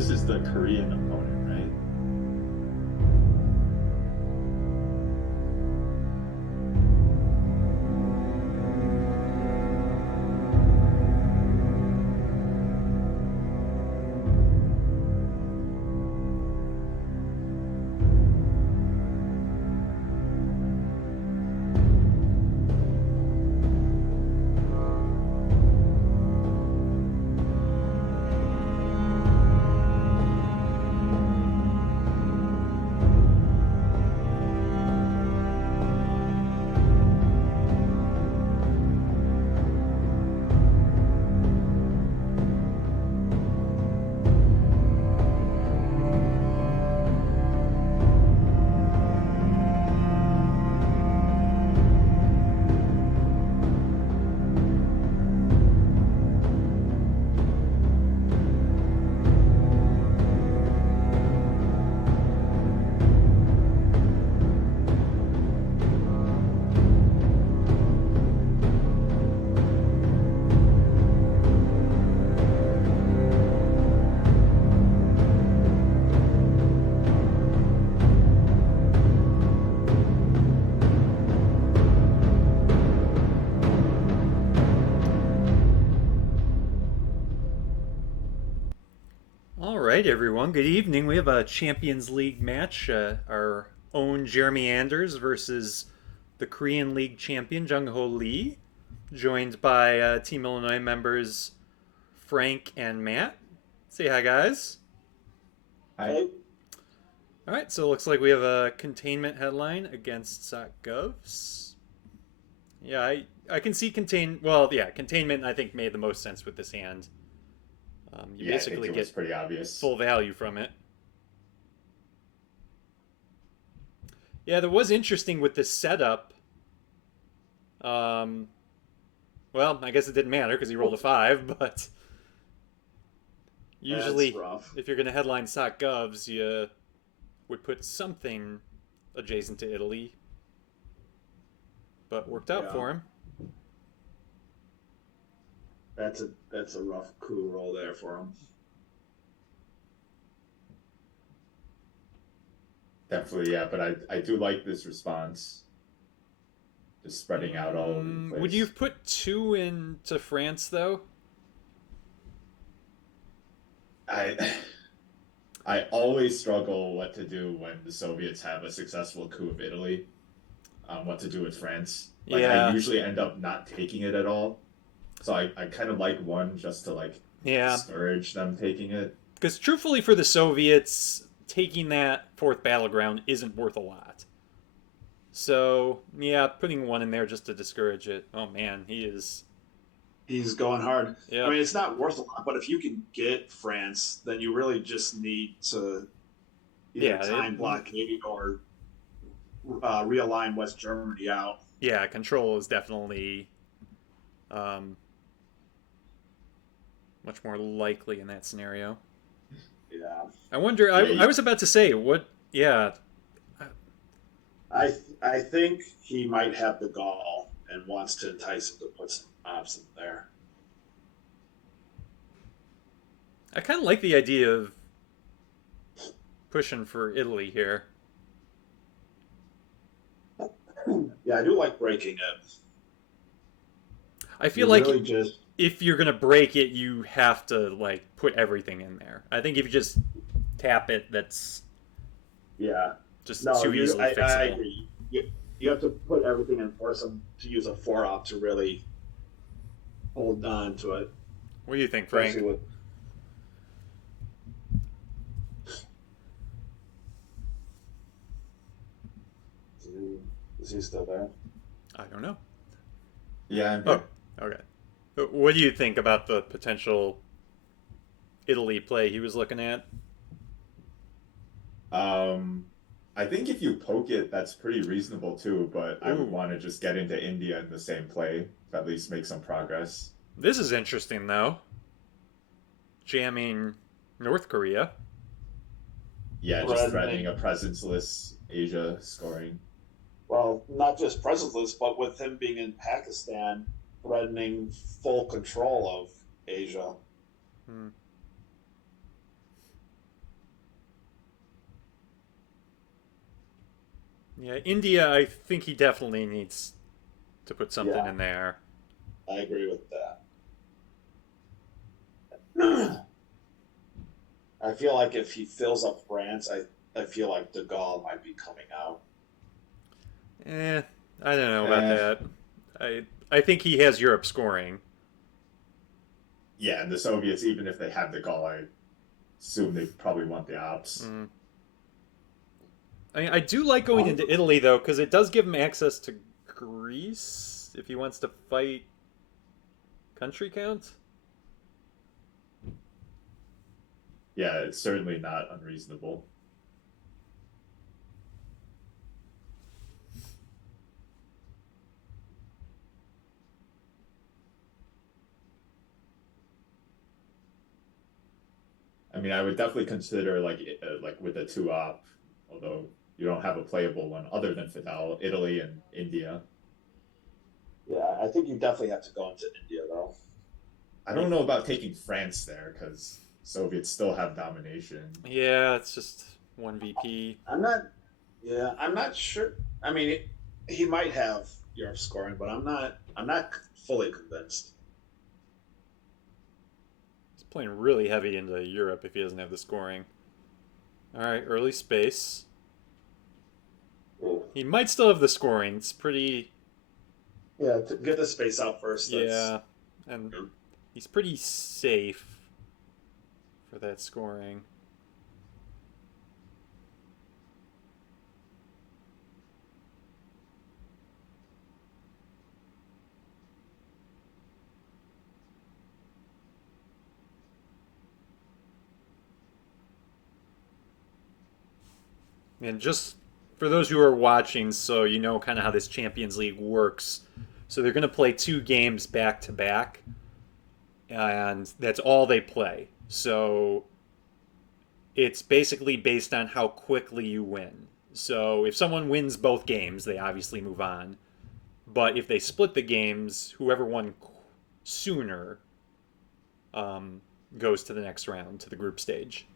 this is the Korean opponent, right? All right, everyone. Good evening. We have a Champions League match. Our own Jeremy Anders versus the Korean League champion Jungho Lee, joined by Team Illinois members Frank and Matt. Say hi, guys. I All right, so it looks like we have a containment headline against Govs. Yeah, I can see contain. Well, yeah, containment I think made the most sense with this hand. You Yeah, I think basically it was get pretty obvious. full value from it. Yeah, that was interesting with this setup. Um, well, I guess it didn't matter because he rolled a five, but That's usually rough. if you're going to headline Sock Govs, you would put something adjacent to Italy. But worked out Yeah. for him. That's a rough coup roll there for him. Definitely, yeah, but I do like this response. Just spreading out all over the place. Would you have put two into France, though? I I always struggle what to do when the Soviets have a successful coup of Italy. What to do with France. Like I Yeah. usually end up not taking it at all. So I kind of like one just to like Yeah. discourage them taking it. Because truthfully, for the Soviets, taking that fourth battleground isn't worth a lot. So, yeah, putting one in there just to discourage it. Oh, man, he is. He's going hard. Yeah. I mean, it's not worth a lot, but if you can get France, then you really just need to either Yeah, time blockade or realign West Germany out. Yeah, control is definitely much more likely in that scenario. Yeah, I wonder. Yeah, I was about to say what. Yeah, I think he might have the gall and wants to entice him to put some option there. I kind of like the idea of pushing for Italy here. Yeah, I do like breaking it. I feel You like really just if you're gonna break it, you have to like put everything in there. I think if you just tap it, that's yeah. just No, too easily I fixable. agree. You have to put everything and force them to use a four op to really hold on to it. What do you think, Frank? Especially with is he still there? I don't know. Yeah, I'm Oh, good. okay. What do you think about the potential Italy play he was looking at? I think if you poke it, that's pretty reasonable too, but I would Ooh. want to just get into India in the same play to at least make some progress. This is interesting, though. Jamming North Korea. Yeah, just Threatening. threatening a presence-less Asia scoring. Well, not just presenceless, but with him being in Pakistan, threatening full control of Asia. Hmm. Yeah, India, I think he definitely needs to put something Yeah, in there. I agree with that. I feel like if he fills up France, I feel like De Gaulle might be coming out. I don't know about Eh, that. I think he has Europe scoring. yeah, and the Soviets, even if they have the goal, I assume they probably want the ops. Mm. I do like going Um, into Italy though, because it does give him access to Greece if he wants to fight country count. Yeah, it's certainly not unreasonable. I mean, I would definitely consider like with a two op, although you don't have a playable one other than Fidel, Italy and India. yeah, I think you definitely have to go into India though. I don't know about taking France there because Soviets still have domination. Yeah, it's just one VP. I'm not. Yeah, I'm not sure. I mean, he might have Europe scoring, but I'm not fully convinced. He's playing really heavy into Europe if he doesn't have the scoring. All right, early space. Ooh. He might still have the scoring. It's pretty. Yeah, to get the space out first. That's Yeah, and he's pretty safe for that scoring. And just for those who are watching, so you know kind of how this Champions League works. So they're going to play two games back to back, and that's all they play. So it's basically based on how quickly you win. So if someone wins both games, they obviously move on. But if they split the games, whoever won sooner um, goes to the next round, to the group stage.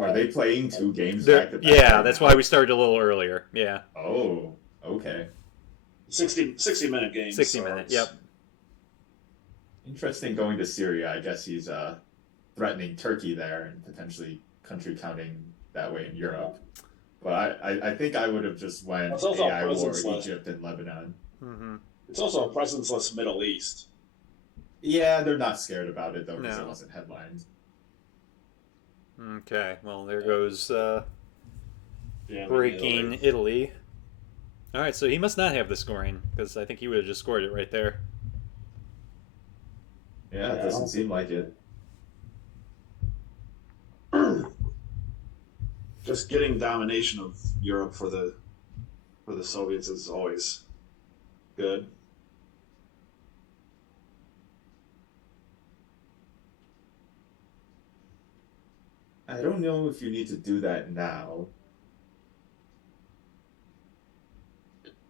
Are they playing two games They're, back to back yeah, right that's why now? we started a little earlier. Yeah, Oh, okay. 60 minute games. 60 So minutes. Yep. it's Interesting going to Syria. I guess he's threatening Turkey there and potentially country counting that way in Europe. But I think I would have just went it's also a AI war presence-less. Egypt and Lebanon. Mm-hmm. It's also a presence-less Middle East. Yeah, they're not scared about it though because it No. wasn't headlined. Okay. Well, there goes Yeah, breaking Italy. All right, so he must not have the scoring because I think he would have just scored it right there. Yeah, it doesn't seem like it. Just getting domination of Europe for the Soviets is always good. I don't know if you need to do that now.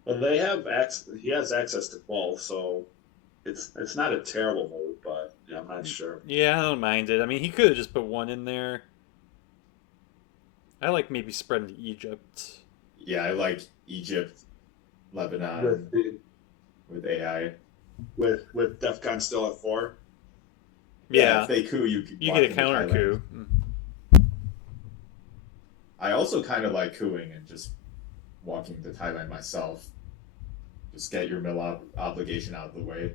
And they have access. He has access to both, so it's not a terrible move, but yeah, I'm not sure. Yeah, I don't mind it. I mean, he could have just put one in there. I like maybe spreading to Egypt. Yeah, I like Egypt, With Lebanon with AI. with DefCon still at 4. Yeah, Yeah, if they coup, you could you walk get a into counter Thailand. coup. I also kind of like cooing and just walking to Thailand myself. Just get your obligation out of the way.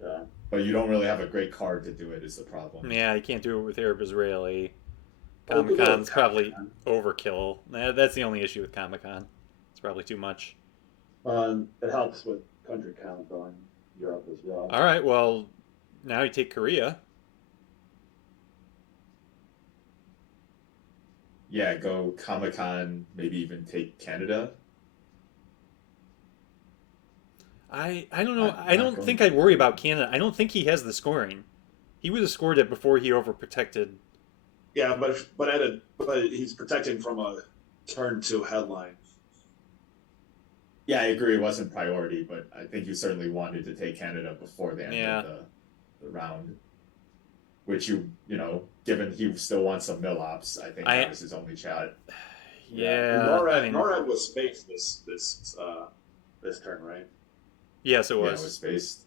Yeah. But you don't really have a great card to do it, is the problem. Yeah, you can't do it with Arab Israeli. Oh, Comic good old Con's probably Comic-Con. overkill. That's the only issue with Comic Con. It's probably too much. It helps with country count though in Europe as well. All right, well, now you take Korea. Yeah, go Comic Con, maybe even take Canada. I don't know. Not I not don't going think I'd worry to. about Canada. I don't think he has the scoring. He would have scored it before he overprotected. Yeah, but he's protecting from a turn 2 headline. Yeah, I agree it wasn't priority, but I think you certainly wanted to take Canada before the end Yeah. of the round. Which given he still wants some mill ops, I think that I was his only shot. And Yeah, I NORAD mean, NORAD was space this turn, right? yes, it Yeah, it was was. spaced.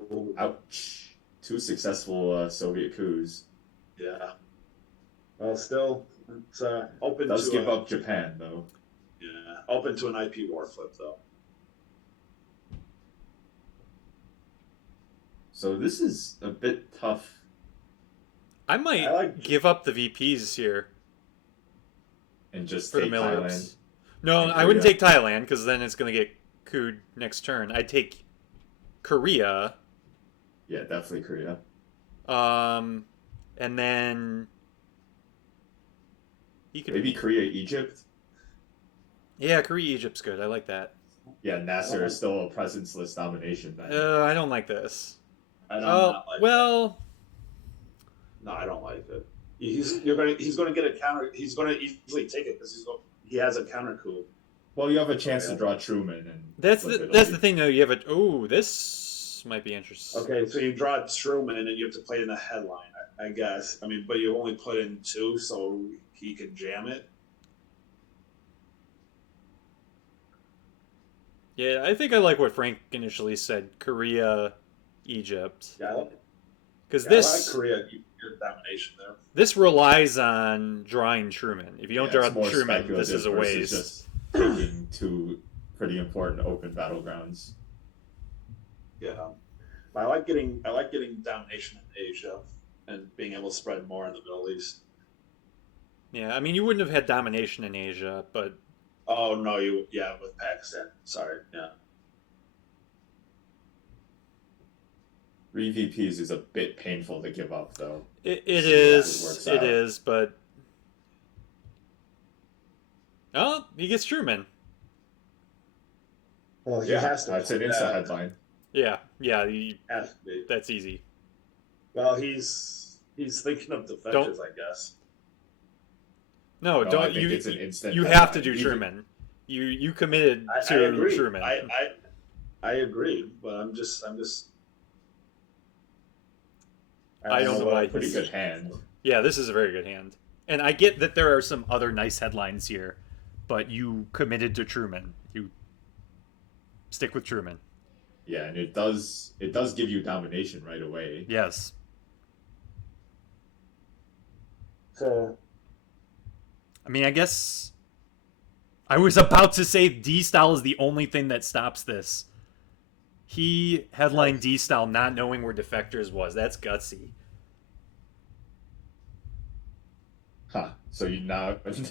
Ooh, Ouch. Two successful Soviet coups. yeah. Well, still, it's open Does to give a up Japan, though. open to an IP war flip though. So this is a bit tough. I I might like give up the VPs here And just for the take Thailand Millers. No, and I wouldn't Korea. take Thailand because then it's going to get cooed next turn. I'd take Korea, Yeah, definitely Korea. um, and then he could. Maybe Korea, Egypt. Yeah, Korea, Egypt's good. I like that. Yeah, I Nasser is don't, still a presence-less domination then. I don't like this. I don't Oh not like that. well, No, I don't like it. He's gonna get a counter. He's gonna easily take it because he has a counter coup. Well, you have a So, chance yeah. to draw Truman and that's flip the Italy. thing though. You have a. Oh, this might be interesting. Okay, so you draw Truman and you have to play in the headline, I guess. I mean, but you only put in two, so he can jam it. Yeah, I think I like what Frank initially said. Korea, Egypt, Yeah, because I like this Korea. Your domination there. this relies on drawing Truman. If you don't Yeah, draw it's more Truman, this speculative is a versus waste. just taking two pretty important open battlegrounds. Yeah, but I like getting domination in Asia and being able to spread more in the Middle East. Yeah, I mean, you wouldn't have had domination in Asia, but Oh no, with Pakistan. Sorry, yeah. Three VPs is a bit painful to give up, though. it See how it is, works it out. is, but oh, he gets Truman. Well, he Yeah, has to that's play an instant that. headline. Yeah, yeah, Has to be. that's easy. Well, he's thinking of Don't defectors, I guess. no, No, I don't think it's an instant you headline. have to do Even, Truman. You committed I to agree. Truman. I agree, but I don't know why pretty he's good hand. Yeah, this is a very good hand. And I get that there are some other nice headlines here, but you committed to Truman. You stick with Truman. Yeah, and it does give you domination right away. Yes. So I mean, I guess I was about to say D style is the only thing that stops this. He headlined D style not knowing where defectors was. That's gutsy. Huh. So you now so,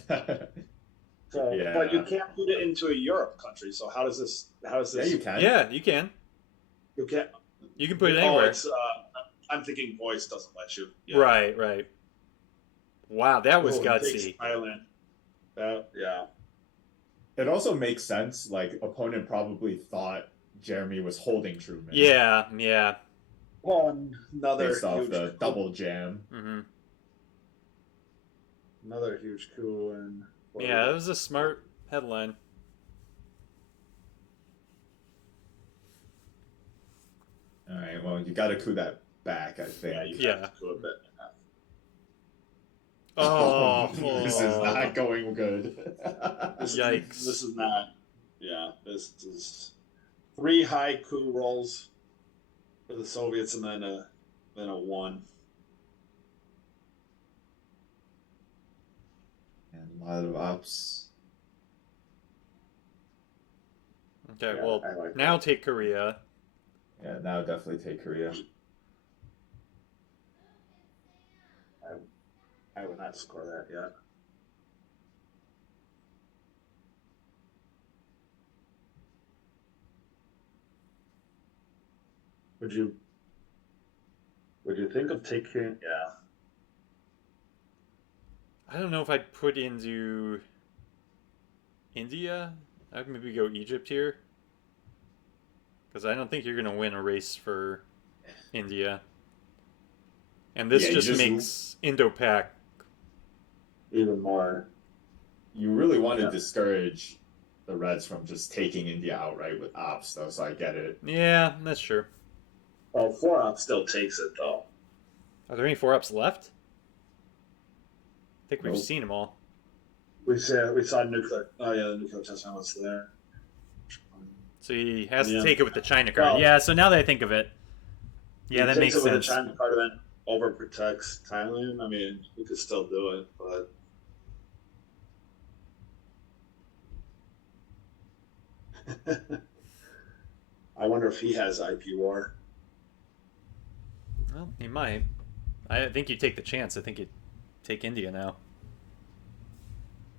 but you Yeah. can't put it into a Europe country. So how does Yeah, this? you can. Yeah, you can. You can't. You can put it Oh, anywhere. it's. I'm thinking voice doesn't let you. Yeah. Right, right. Wow, that was Oh, it takes gutsy. Thailand. Yeah. It also makes sense. Like opponent probably thought Jeremy was holding Truman. Yeah, yeah. Well, another Based off huge the coup. double jam. Hmm. Another huge coup and. Yeah, that was a smart headline. All right. Well, you got to coup that back, I think. Yeah, you Yeah. have to coup a bit. Oh, This is not going good. Yikes. This is not. Yeah, this is 3 high coup rolls for the Soviets and then a 1. And a lot of ups. Okay, Yeah, well, I like now that. take Korea. Yeah, now definitely take Korea. I would not score that yet. Would you? Would you think of taking? Yeah. I don't know if I'd put into India. I'd maybe go Egypt here. Because I don't think you're going to win a race for India. And this Yeah, you just just- makes Indo-Pak. Even more. You really want to Yeah. discourage the Reds from just taking India outright with ops, though, so I get it. Yeah, that's true. Well, 4-up still takes it though. Are there any 4-ups left? I think we've Nope. seen them all. we saw nuclear. Oh yeah, the nuclear test was there. So he has to Yeah. take it with the China card. Well, Yeah, so now that I think of it, yeah, he that takes makes it with a sense. China card and then overprotects Thailand. I mean, he could still do it, but I wonder if he has IP war. Well, he might. I think you take the chance. I think you take India now.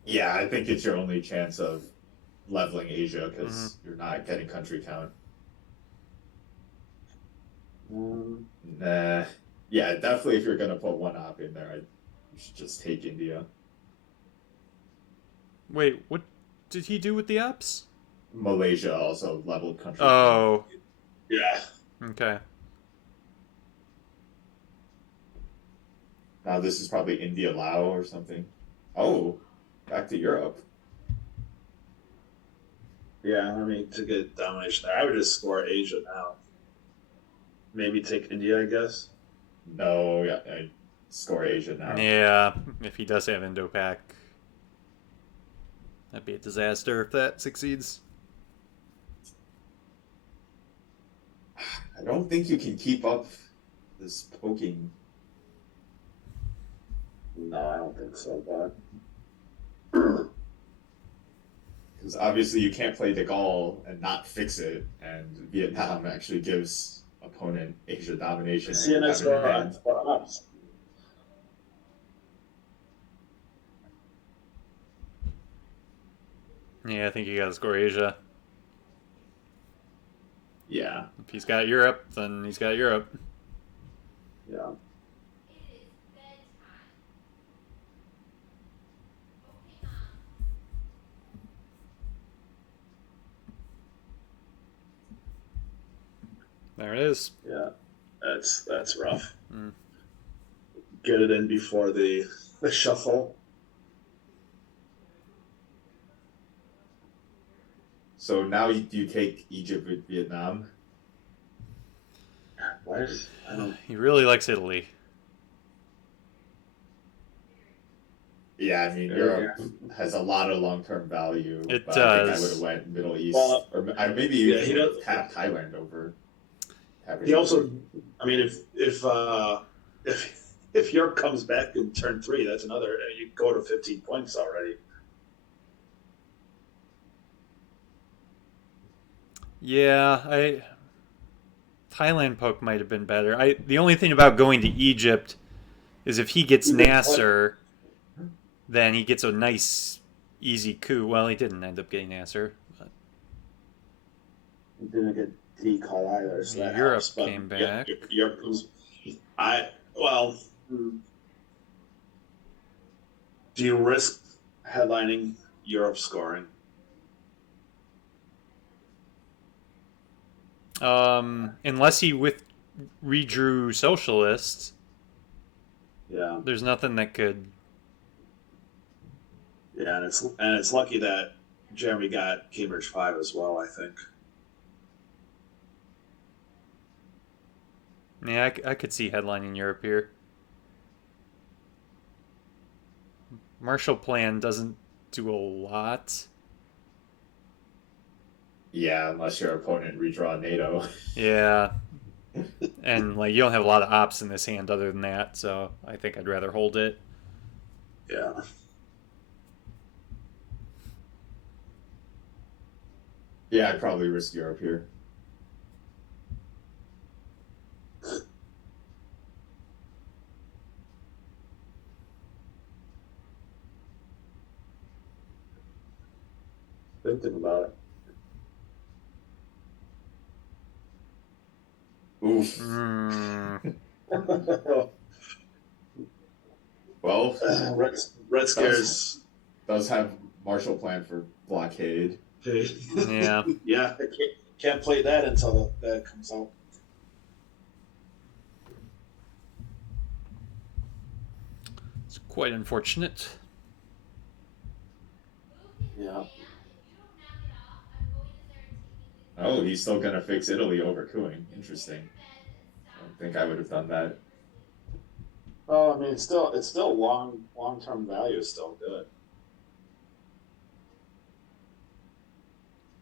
Yeah, I think it's your only chance of leveling Asia Hmm. because you're not getting country count. Um, Nah. Yeah, definitely if you're gonna put one op in there, you should just take India. Wait, what did he do with the apps? Malaysia also leveled country count. Oh, yeah, okay. Now this is probably India, Lao or something. Oh, back to Europe. yeah. I mean, to get domination there, I would just score Asia now. Maybe take India, I guess. No, yeah, I score Asia now. Yeah, if he does have Indo-Pak, that'd be a disaster if that succeeds. I don't think you can keep up this poking No, I don't think so. But because obviously you can't play De Gaulle and not fix it, and Vietnam actually gives opponent Asia domination and you CNS have it in go hand. up. Yeah, I think you gotta score Asia. Yeah. If he's got Europe, then he's got Europe. Yeah. There it is. Yeah, that's rough. Mm. Get it in before the shuffle. So now you take Egypt with Vietnam. Why is I don't He really likes Italy. Yeah, I mean Europe has a lot of long-term value, It but I think I would have does. went Middle East, well or maybe yeah even he would does have tapped Thailand over tapping he also Italy. I mean if Europe comes back in turn three that's another you go to 15 points already. Yeah, I Thailand poke might have been better. I the only thing about going to Egypt is if he gets You didn't play Nasser, then he gets a nice easy coup. Well, he didn't end up getting Nasser. But you didn't get D call either so that Europe helps but came yeah back. Europe comes I well do you risk headlining Europe scoring? Unless he redrew socialists, Yeah. there's nothing that could. Yeah, and it's lucky that Jeremy got Cambridge 5 as well, I think. Yeah, I could see headlining Europe here. Marshall Plan doesn't do a lot. Yeah, unless your opponent redraw NATO. Yeah, and like you don't have a lot of ops in this hand other than that, so I think I'd rather hold it. Yeah. Yeah, I'd probably risk Europe here. Thinking about Oof. Mm, it. Well, Red does Scares. does have Marshall Plan for blockade. yeah, Yeah, I can't play that until that comes out. it's quite unfortunate. Yeah. Oh, he's still gonna fix Italy over cooing. Interesting. I don't think I would have done that. Well, I mean, it's still long term value is still good.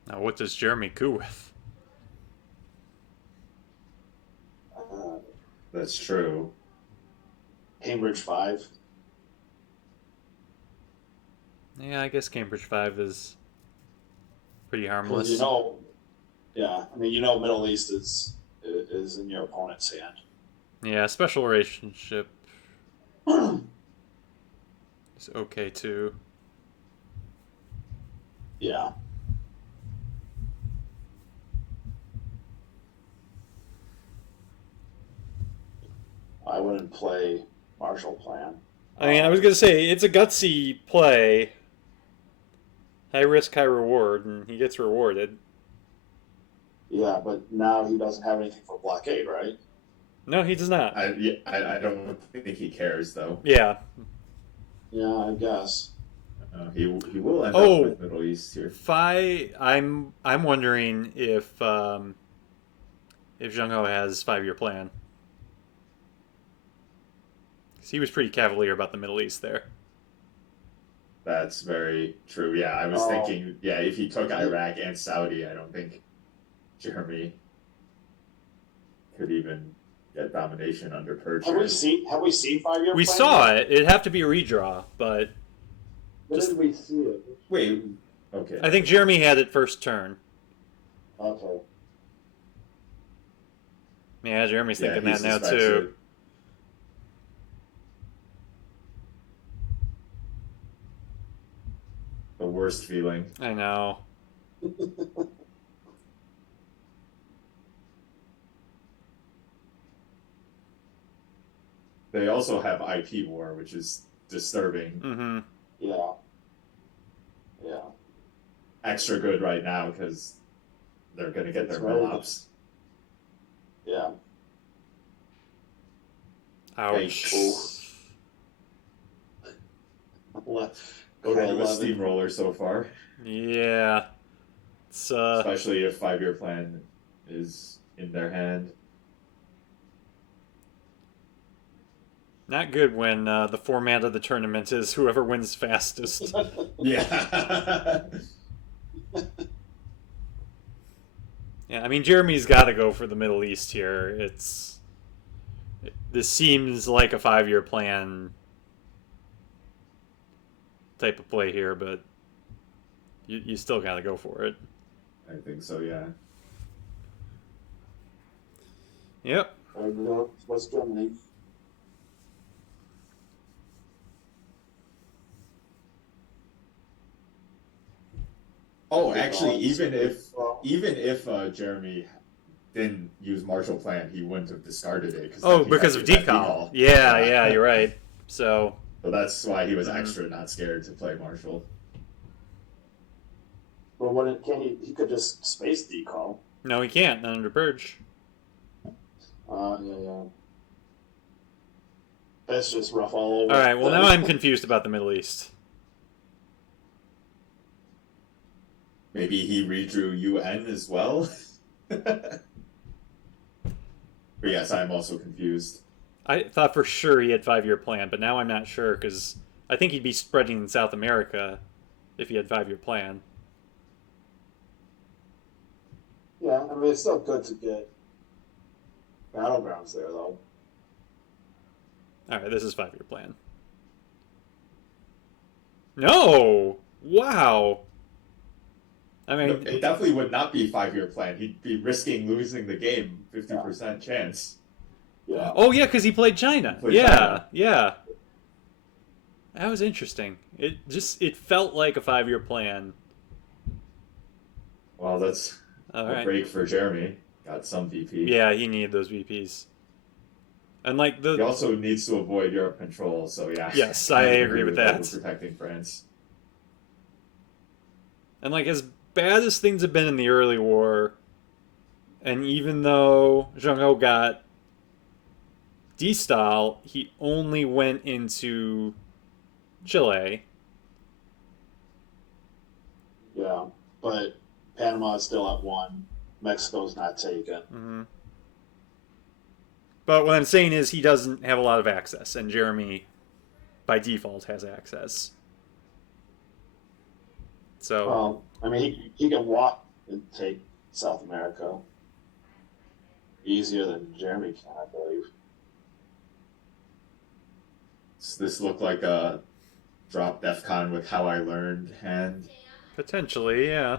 Now, what does Jeremy coup with? Uh, That's true. Cambridge 5. Yeah, I guess Cambridge 5 is pretty Because harmless. yeah, I mean, Middle East is in your opponent's hand. Yeah, special relationship is okay too. Yeah. I wouldn't play Marshall Plan. I mean, I was gonna say it's a gutsy play, high risk, high reward, and he gets rewarded. Yeah, but now he doesn't have anything for blockade, right? No, he does not. I don't think he cares though. Yeah. Yeah, I guess. He will end up Oh, with Middle East here. I'm wondering if Jungho has 5-year plan. 'Cause he was pretty cavalier about the Middle East there. That's very true. Yeah, I was thinking, yeah, if he took Iraq and Saudi, I don't think Jeremy could even get domination under Persia. Have we seen 5-year We plan saw yet? it. It'd have to be a redraw, but When just- did we see it? Wait, okay. I think Jeremy had it first turn. Okay. Yeah, Jeremy's Yeah, thinking he that now suspects too. it. The worst feeling. I know. They also have IP war, which is disturbing. Mm-hmm. Yeah. Yeah. Extra good right now because they're going to get their That's right. MLOps. Yeah. Ouch. Go to Kind of a 11. steamroller so far, Yeah. It's especially if 5-year plan is in their hand. not good when the format of the tournament is whoever wins fastest. Yeah. Yeah, I mean Jeremy's got to go for the Middle East here. This seems like a 5-year plan type of play here, but you still got to go for it. I think so, yeah. Yep. What's Germany? Oh, actually, Well, even if Jeremy didn't use Marshall Plan, he wouldn't have discarded it. Oh, because of decal. Yeah, you're right. So that's why he was extra not scared to play Marshall. But what can he could just space decall. no, he can't. Not under purge. Yeah. That's just rough all over. All right. Well, now I'm confused about the Middle East. Maybe he redrew UN as well. But yes, I'm also confused. I thought for sure he had 5-year plan, but now I'm not sure because I think he'd be spreading in South America if he had 5-year plan. Yeah, I mean it's still good to get battlegrounds there though. All right, this is 5-year plan. No! Wow! I mean, It definitely would not be 5-year plan. He'd be risking losing the game, 50% chance. Yeah. oh yeah, because he played China. Played yeah, China. yeah. That was interesting. It felt like a 5-year plan. Well, that's All a right. break for Jeremy. Got some VP. Yeah, he needed those VPs. And like He also needs to avoid Europe control, so yeah. Yes, I agree with that. Protecting France. And like as bad as things have been in the early war, and even though Jungho got D-style, he only went into Chile. Yeah. But Panama is still at 1. Mexico's not taken. Mm-hmm. But what I'm saying is he doesn't have a lot of access, and Jeremy, by default, has access. So Well, I mean he can walk and take South America easier than Jeremy can, I believe. Does this look like a drop DEFCON with how I learned hand? Potentially, yeah.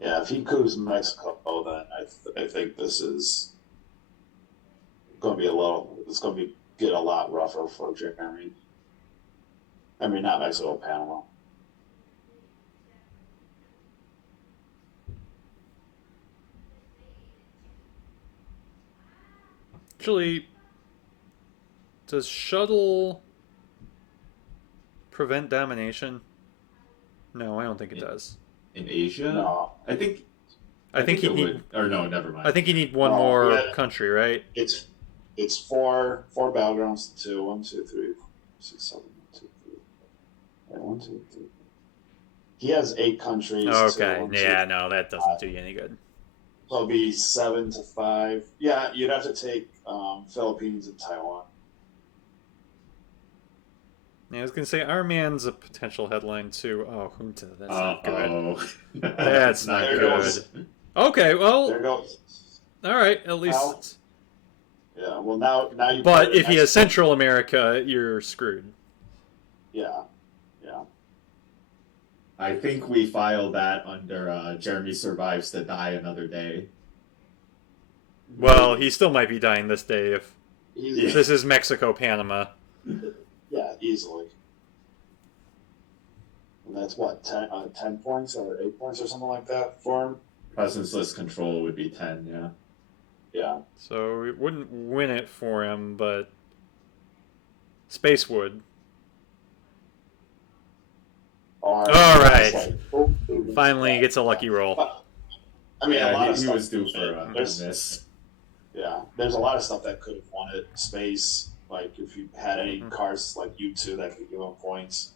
Yeah, if he coups Mexico, then I think this is going to be it's going to get a lot rougher for Jeremy. I mean, not Mexico, Panama. Actually, does shuttle prevent domination? No, I don't think it does. In Asia? No. I think it he'd need. would. Or no, never mind. I think you need one No, more yeah. country, right? It's four battlegrounds to 2, 1, 2, 3, 4, 6, 7, 1, 2, 3. Yeah, 1, 2, 3. He has 8 countries. Okay. 1, Yeah, 2, no, that doesn't do you any good. so it'll be 7 to 5. Yeah, you'd have to take Philippines and Taiwan. Yeah, I was gonna say our man's a potential headline too. Oh, Junta, that's not good. Oh, That's not There good. goes. Okay, well, There goes. all right, at least. Now- Yeah. Well, now you. But put it if he next has to- Central America, you're screwed. Yeah. Yeah. I think we filed that under Jeremy survives to die another day. Well, he still might be dying this day if Easily. this is Mexico, Panama. Yeah, easily. And that's what 10 points or 8 points or something like that for him. Presence list control would be 10. Yeah. Yeah. So it wouldn't win it for him, but Space would. All right. Finally, he gets a lucky roll. I mean, a lot Yeah, of he stuff. was due for a there's, miss. Yeah, there's a lot of stuff that could have won it. Space, like if you had any Mhm. cards like U2 that could give him points.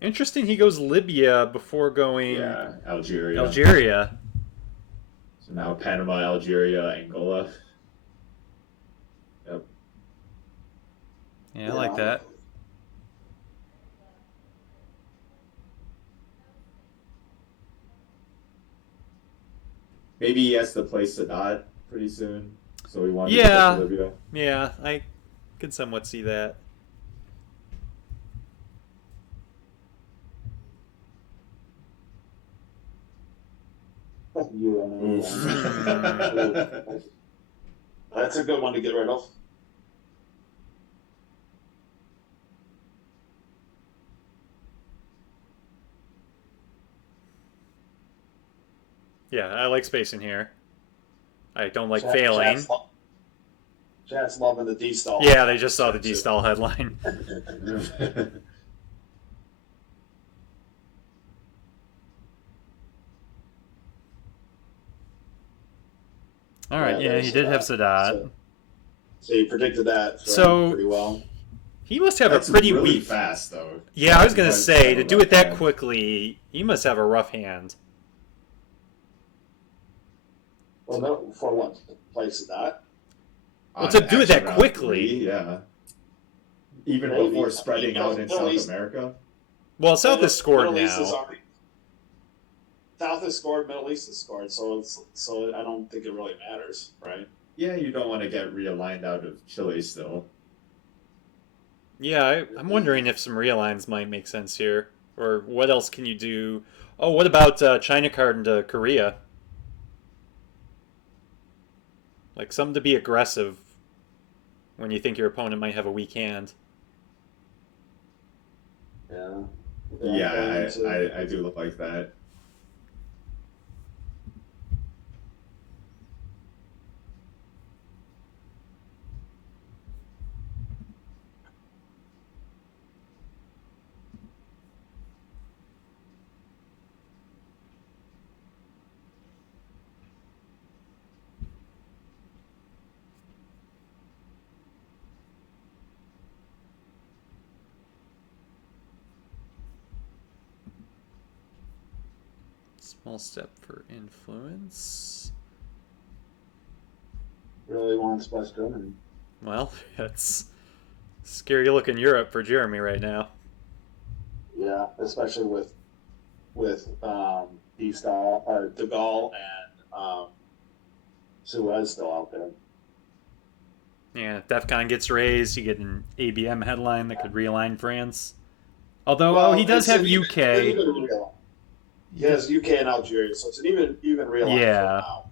Interesting, he goes Libya before going Yeah, Algeria. Algeria. So now Panama, Algeria, Angola. Yep. Yeah, I like that. Maybe he has to play Sadat pretty soon. So we want to Yeah. get to Libya. Yeah, I can somewhat see that. Oof. That's a good one to get rid of. Yeah, I like space in here. I don't like Chat- failing. Chat's loving the D-stall. Yeah, they just saw the D-stall headline. All right, yeah, he did have Sadat. So you predicted that So- pretty well. He must have That's a pretty really weak. fast though. Yeah, I was gonna Like, say to do it that hand. quickly, he must have a rough hand. Well, no, for what? Place that. Well, On to do it that action round quickly. 3, yeah. Even Maybe. before spreading out in Middle South East- America. Well, South has scored Middle East has now. already- South has scored, Middle East has scored, so I don't think it really matters, right? Yeah, you don't want to get realigned out of Chile still. Yeah, I'm wondering if some realigns might make sense here, or what else can you do? Oh, what about China card into Korea? Like something to be aggressive when you think your opponent might have a weak hand. Yeah. Yeah, I do look like that. Small step for influence. Really wants West Germany. Well, it's scary looking Europe for Jeremy right now. Yeah, especially with De Gaulle and Suez still out there. Yeah, if DEFCON gets raised, you get an ABM headline that could realign France. Although, he Well, does it's have an UK. even real. He has UK and Algeria, so it's an even realigned for Yeah. now.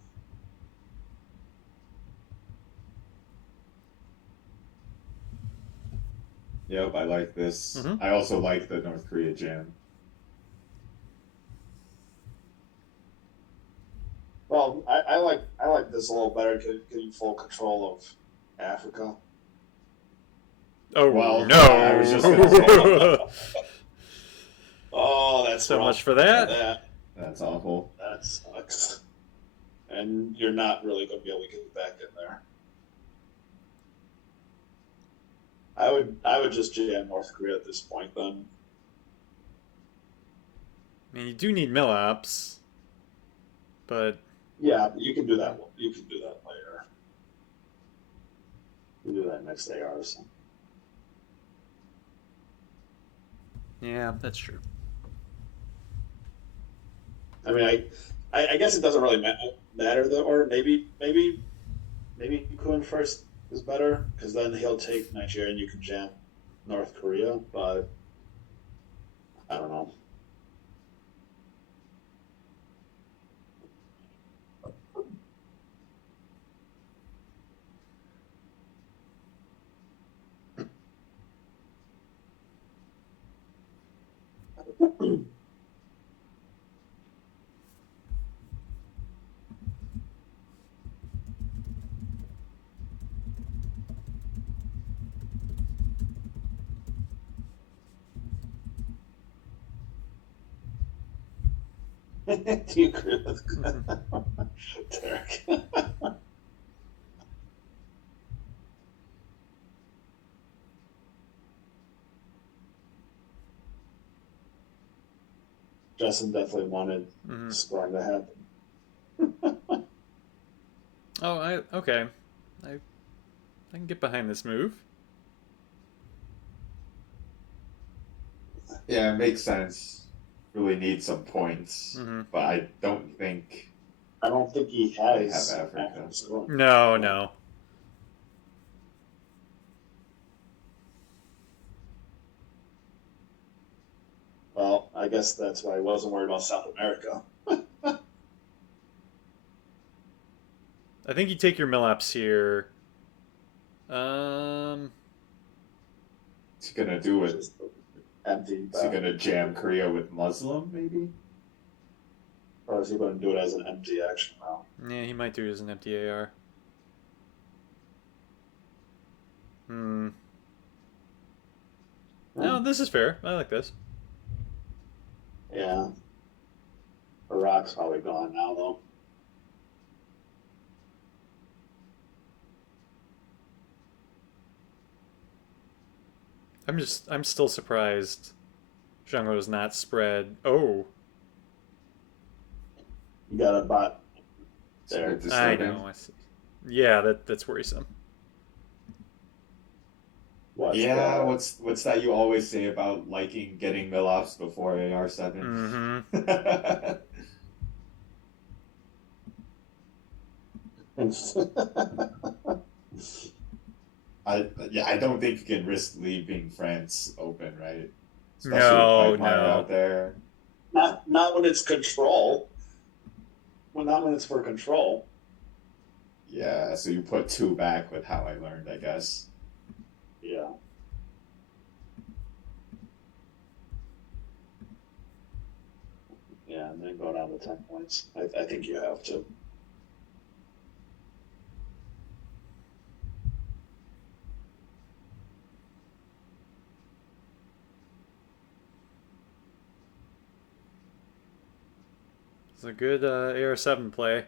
Yep, I like this. Mm-hmm. I also like the North Korea jam. Well, I like this a little better, getting full control of Africa. Oh, Well, no. I was just gonna say Oh, that's So rough. much for that. that's awful. That sucks. And you're not really going to be able to get back in there. I would just jam North Korea at this point then. I mean, you do need mill-ops, but Yeah, you can do that. You can do that later. You can do that next AR or something. yeah, that's true. I mean, I guess it doesn't really matter the order. Maybe Kun first is better because then he'll take Nigeria and you can jam North Korea. But I don't know. Do you agree with Derek? Justin definitely wanted scoring to happen. Okay. I can get behind this move. Yeah, it makes sense. Really need some points, but I don't think he they have has Africa. No. Well, I guess that's why I wasn't worried about South America. I think you take your mill-ops here. What's he gonna do with? Just empty. Is he gonna jam Korea with Muslim? Maybe. Or is he going to do it as an empty action now? Yeah, he might do it as an empty AR. No, this is fair. I like this. Yeah. Iraq's probably gone now, though. I'm still surprised Jungho is not spread. Oh. You got a bot there. I know. I see. Yeah, that's worrisome. What's that you always say about liking getting mill-ops before AR7? I don't think you can risk leaving France open, right? Especially with pipeline out there. Not when it's control. Well, not when it's for control. Yeah, so you put 2 back with how I learned, I guess. Yeah. Yeah, and then go down to 10 points. I think you have to. It's a good AR7 play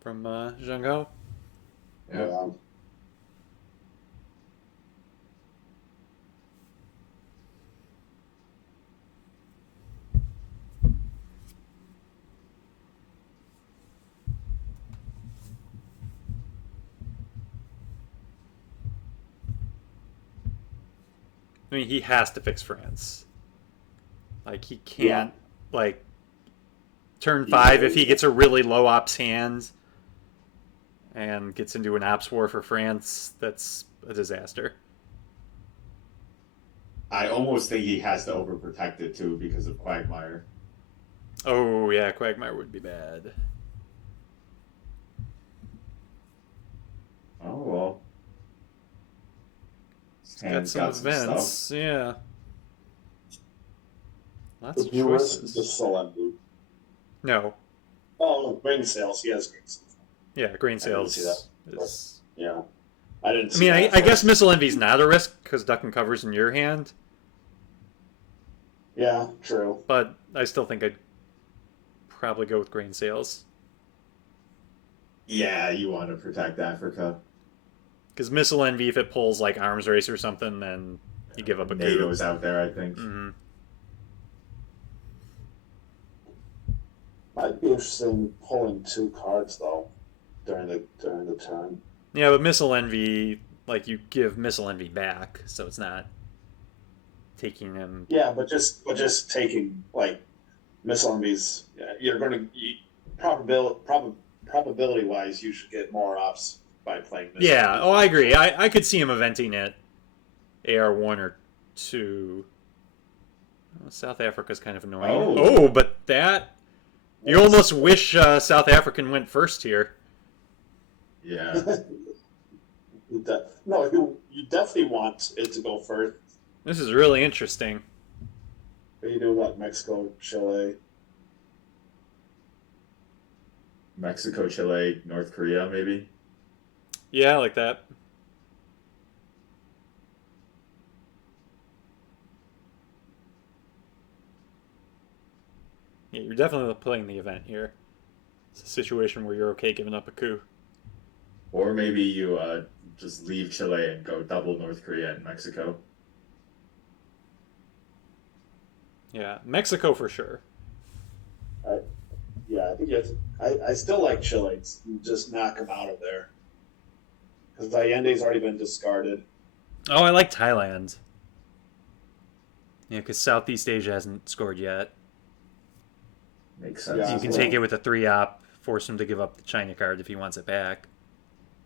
from Jungho. Yeah. I mean, he has to fix France. Like, he Yeah. can't, like, turn 5 if he gets a really low ops hand and gets into an ops war for France, that's a disaster. I almost think he has to overprotect it too because of Quagmire. Oh, yeah, Quagmire would be bad. Oh well. His Got hand's some got some stuff. events, yeah. Lots of Would you risk choices. the Solemn? No. Oh, grain sales. He has grain sales. Yeah, grain I didn't see sales that. is. Yeah. I didn't I see mean, that I guess first. Missile Envy's not a risk because Duck and Cover's in your hand, Yeah, true. but I still think I'd probably go with grain sales. Yeah, you want to protect Africa. Because Missile Envy, if it pulls like Arms Race or something, then you give up a coup. NATO's out there, I think. Mm-hmm. Might be interesting pulling 2 cards though during the turn. Yeah, but Missile Envy, like you give Missile Envy back, so it's not taking him. Yeah, but just taking like missile envies, you're going to probability wise, you should get more ops by playing missile. Yeah, envy. oh, I agree. I could see him eventing at AR1 or 2. Oh, South Africa's kind of annoying. Oh. But that. You almost wish South African went first here. Yeah. No, you definitely want it to go first. This is really interesting. You do what? Mexico, Chile. Mexico, Chile, North Korea, maybe. Yeah, I like that. Yeah, you're definitely playing the event here. It's a situation where you're okay giving up a coup. Or maybe you just leave Chile and go double North Korea and Mexico. Yeah, Mexico for sure. Yeah, I think it's. I still like Chile. Just knock him out of there. Because Allende's already been discarded. Oh, I like Thailand. Yeah, because Southeast Asia hasn't scored yet. Makes sense. Yeah, You can well, take it with a 3-op, force him to give up the China card if he wants it back.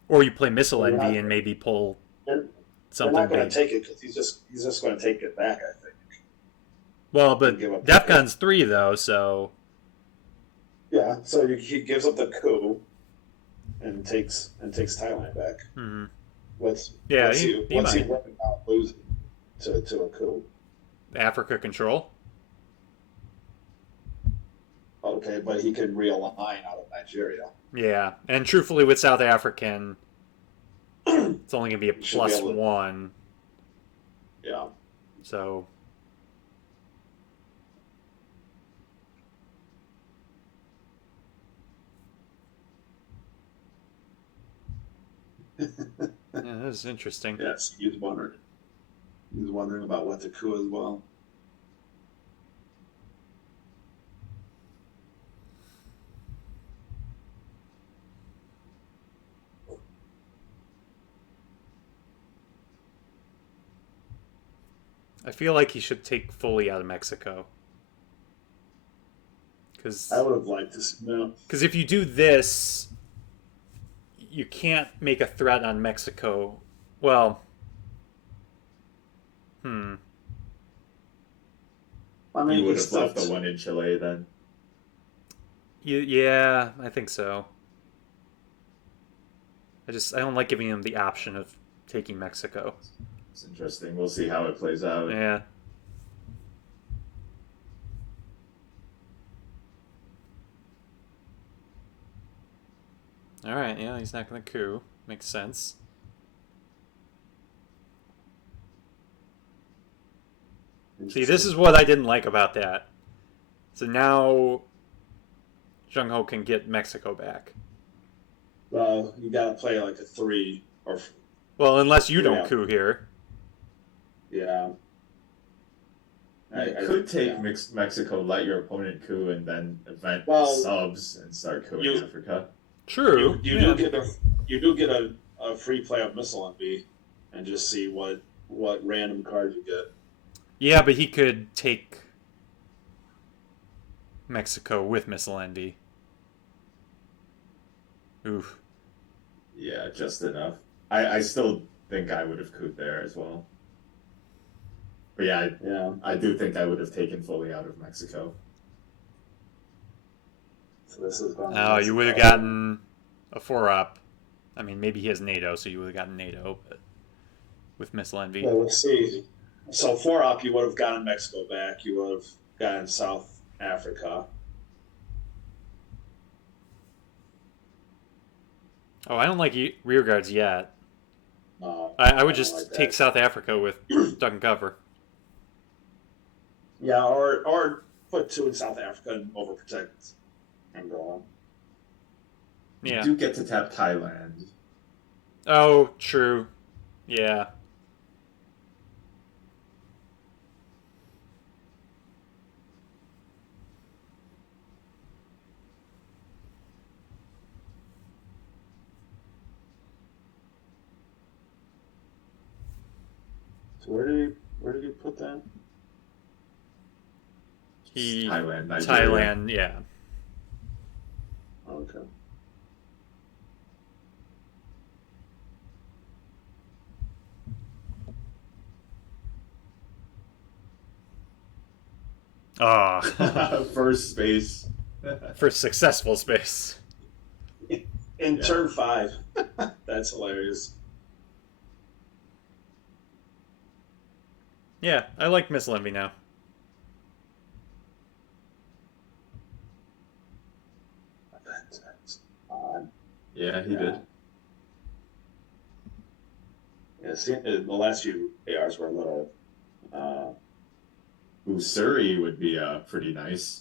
Or you play Missile Well, you're Envy not- and maybe pull They're something not going big. to take it because he's just going to take it back. I think. Well, but give up- DEFCON's 3 though, so Yeah, so he gives up the coup, and takes Thailand back. mhm. What's Yeah, what's he he might. working out losing to a coup? Africa control. Okay, but he can realign out of Nigeria. Yeah, and truthfully, with South African, it's only gonna be a Should be able to- +1. Yeah. So yeah, that is interesting. Yes, he's wondering. He's wondering about what the coup as well. I feel like he should take fully out of Mexico. Because I would have liked to see no. if you do this, you can't make a threat on Mexico. Well, I You mean, would he's have still left the one in Chile then. yeah, I think so. I don't like giving him the option of taking Mexico. It's interesting. We'll see how it plays out. Yeah. All right. Yeah, he's not going to coup. Makes sense. See, this is what I didn't like about that. So now Jungho can get Mexico back. Well, you got to play like a 3 or Well, unless you don't Yeah. coup here. yeah. You could take Mexico, let your opponent coup, and then event Well, subs and start cooing you- Africa. True. You yeah. do get a free play of missile envy, and just see what what random card you get. Yeah, but he could take Mexico with Miscellany. Oof. Yeah, just enough. I still think I would have cooed there as well. But yeah, Yeah. I do think I would have taken fully out of Mexico. So this is going Oh, you would have gotten a 4-op. I mean, maybe he has NATO, so you would have gotten NATO, but with Miscellany. Well, let's see. So 4-op, you would have gotten Mexico back. You would have gotten South Africa. Oh, I don't like rear guards yet. No, I would don't just like that. take South Africa with duck and cover. Yeah, or put 2 in South Africa and overprotect Angola. You Yeah. do get to tap Thailand. Oh, true. Yeah. So where did you put that? Thailand, Nigeria. Thailand, yeah. Okay. Oh, First space. first successful space. In turn 5. That's hilarious. Yeah, I like Miscellany now. That's odd. Yeah, he did. Yeah, see, the last few ARs were a little Usuri would be pretty nice.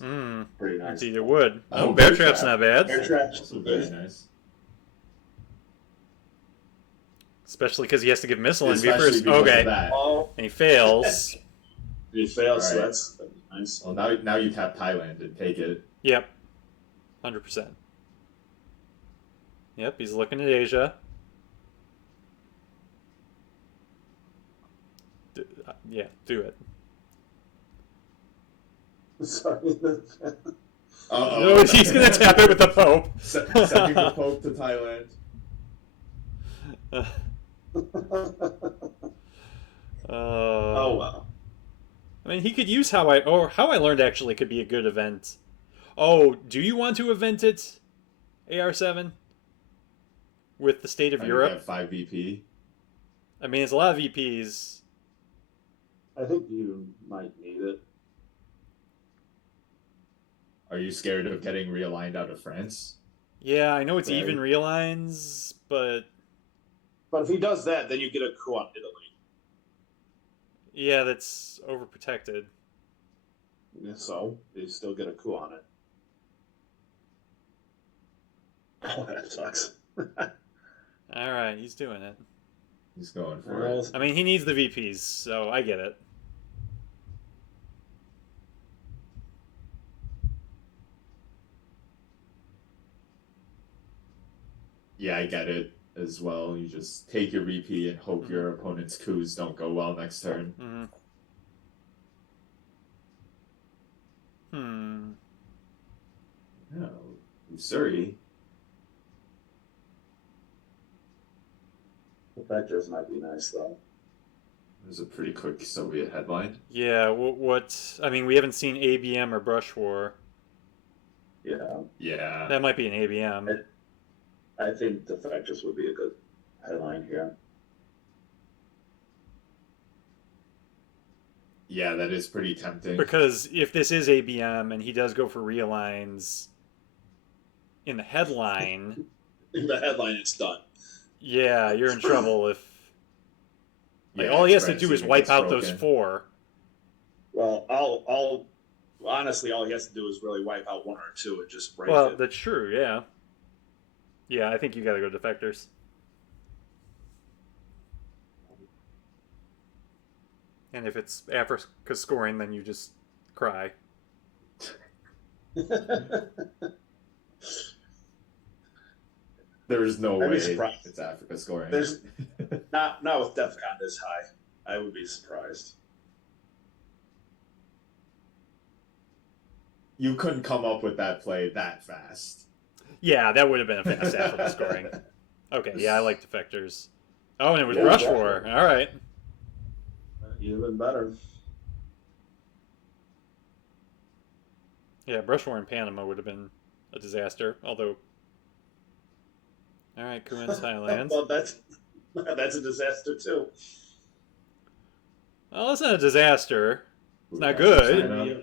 pretty nice. Indeed it would. Oh, Oh, Bear Bear Trap's Trap. not bad. Bear Trap's Also very nice. Especially because he has to give Miscellany Especially first. because of Okay. that. Oh, And he fails. he failed, so Right. that's nice. Well, now you tap Thailand and take it. Yep. 100%. Yep, he's looking at Asia. Yeah, do it. Sorry. No, he's going to tap it with the Pope. Sending the Pope to Thailand. Oh wow. I mean, he could use How I Learned actually could be a good event. Oh, do you want to event it, AR7? With the state of Europe? Get 5 VP. I mean, it's a lot of VPs. I think you might need it. Are you scared of getting realigned out of France? Yeah, I know it's Right. even realigns, but But if he does that, then you get a coup on Italy. yeah, that's overprotected. So you still get a coup on it. Oh, that sucks. All right, he's doing it. He's going for it. I mean, he needs the VPs, so I get it. Yeah, I get it as well. You just take your VP and hope your opponent's coups don't go well next turn. No, Usuri. The vectors might be nice though. It was a pretty quick Soviet headline. Yeah, what? I mean, we haven't seen ABM or Brush War. Yeah. Yeah. That might be an ABM. I think the vectors would be a good headline here. Yeah, that is pretty tempting. Because if this is ABM and he does go for realigns in the headline, In the headline, it's done. yeah, you're in trouble if Yeah, all he has to France do is even wipe gets out those broken. 4. Well, honestly, all he has to do is really wipe out 1 or 2 and just break Well, it. that's true, yeah. Yeah, I think you gotta go defectors. And if it's Africa scoring, then you just cry. There's no I'd be way surprised. it's Africa scoring. There's not with DEFCON this high. I would be surprised. You couldn't come up with that play that fast. Yeah, that would have been a fast Africa scoring. Okay, yeah, I like defectors. Oh, and it was Yeah, rush Rushmore. war. All right. Even better. Yeah, rush war in Panama would have been a disaster. Although, all right, Kuwait, Thailand. Well, that's a disaster too. Well, it's not a disaster. It's not Back with good. China.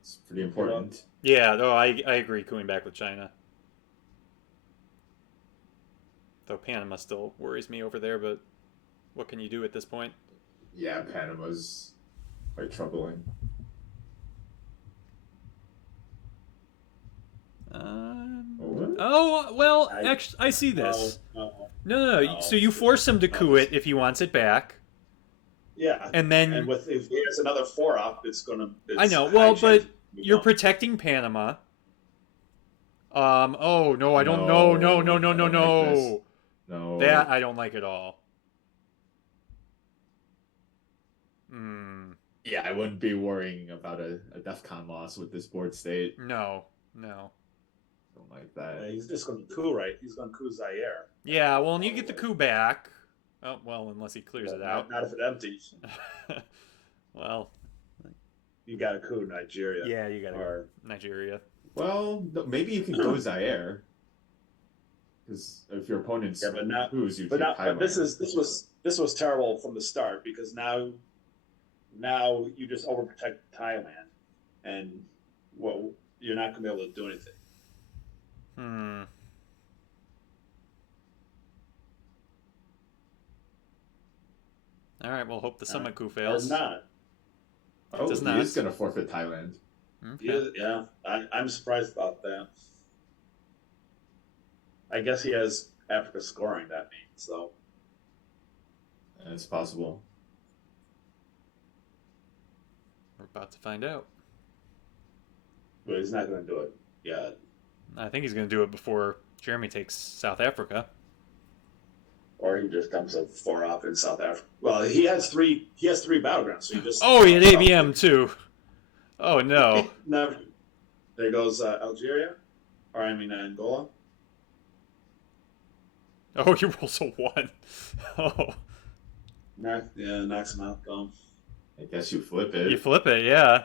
It's pretty important. Yeah, no, I agree. Kuwait back with China. Though Panama still worries me over there, but what can you do at this point? Yeah, Panama's quite troubling. Oh, well, actually, I see this. No. So you force him to coup it if he wants it back. Yeah, and then if he has another 4-up, it's gonna. I know. Well, but you're protecting Panama. Oh no, I don't know. No. Like no. That I don't like at all. Yeah, I wouldn't be worrying about a DEFCON loss with this board state. No. Don't like that. He's just going to coup, right? He's going to coup Zaire. Yeah, well, and you get the coup back. Oh, well, unless he clears it out. Not if it empties. Well, you got to coup Nigeria. Yeah, you got to go Nigeria. Well, maybe you can go Zaire. Because if your opponent's coups, you take Thailand. But this was terrible from the start because now you just overprotect Thailand, and well, you're not going to be able to do anything. All right, well, hope the summit coup fails. Or not. Oh, he's going to forfeit Thailand. Okay. Yeah, I'm surprised about that. I guess he has Africa scoring, that means, so. It's possible. We're about to find out. But he's not going to do it yet. I think he's going to do it before Jeremy takes South Africa. Or he just dumps a 4-up in South Africa. Well, he has three battlegrounds, so he just. Oh, he had ABM too. Oh no. No. There goes Algeria, or I mean Angola. Oh, he rolls a 1. Oh. Knocks him out. Gone. I guess you flip it. You flip it, yeah.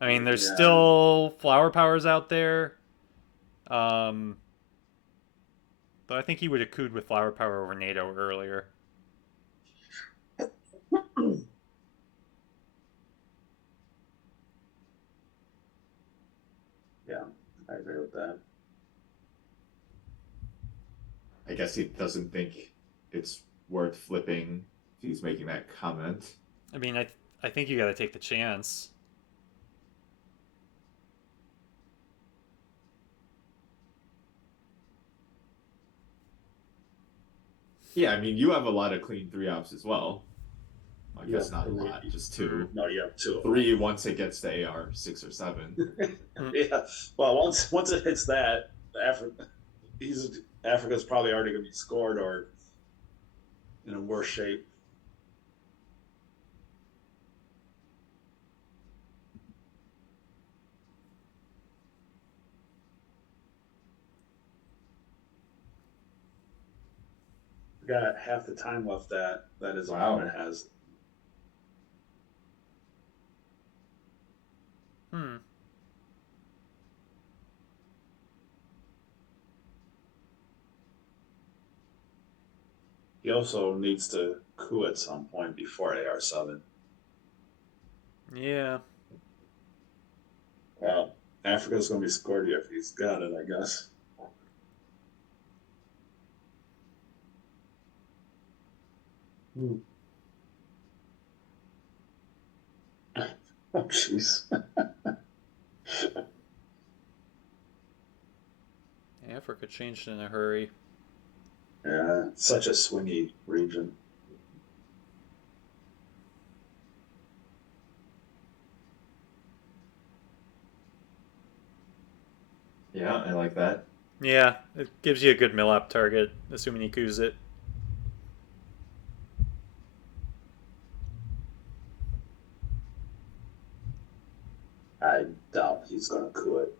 I mean, there's still flower powers out there. But I think he would have cooed with flower power over NATO earlier. Yeah, I agree with that. I guess he doesn't think it's worth flipping if he's making that comment. I mean, I think you got to take the chance. Yeah, I mean, you have a lot of clean 3-ups as well. I guess not a lot, just 2. No, you have 2. 3 once it gets to AR 6 or 7. Yeah, well, once it hits that, Africa's probably already going to be scored or in a worse shape. Got half the time left that his opponent has. He also needs to coup at some point before AR7. Yeah. Well, Africa's going to be scored here if he's got it, I guess. Oh, jeez. Africa changed in a hurry. Yeah, such a swingy region. Yeah, I like that. Yeah, it gives you a good mill-up target, assuming he coups it. he's going to coup it.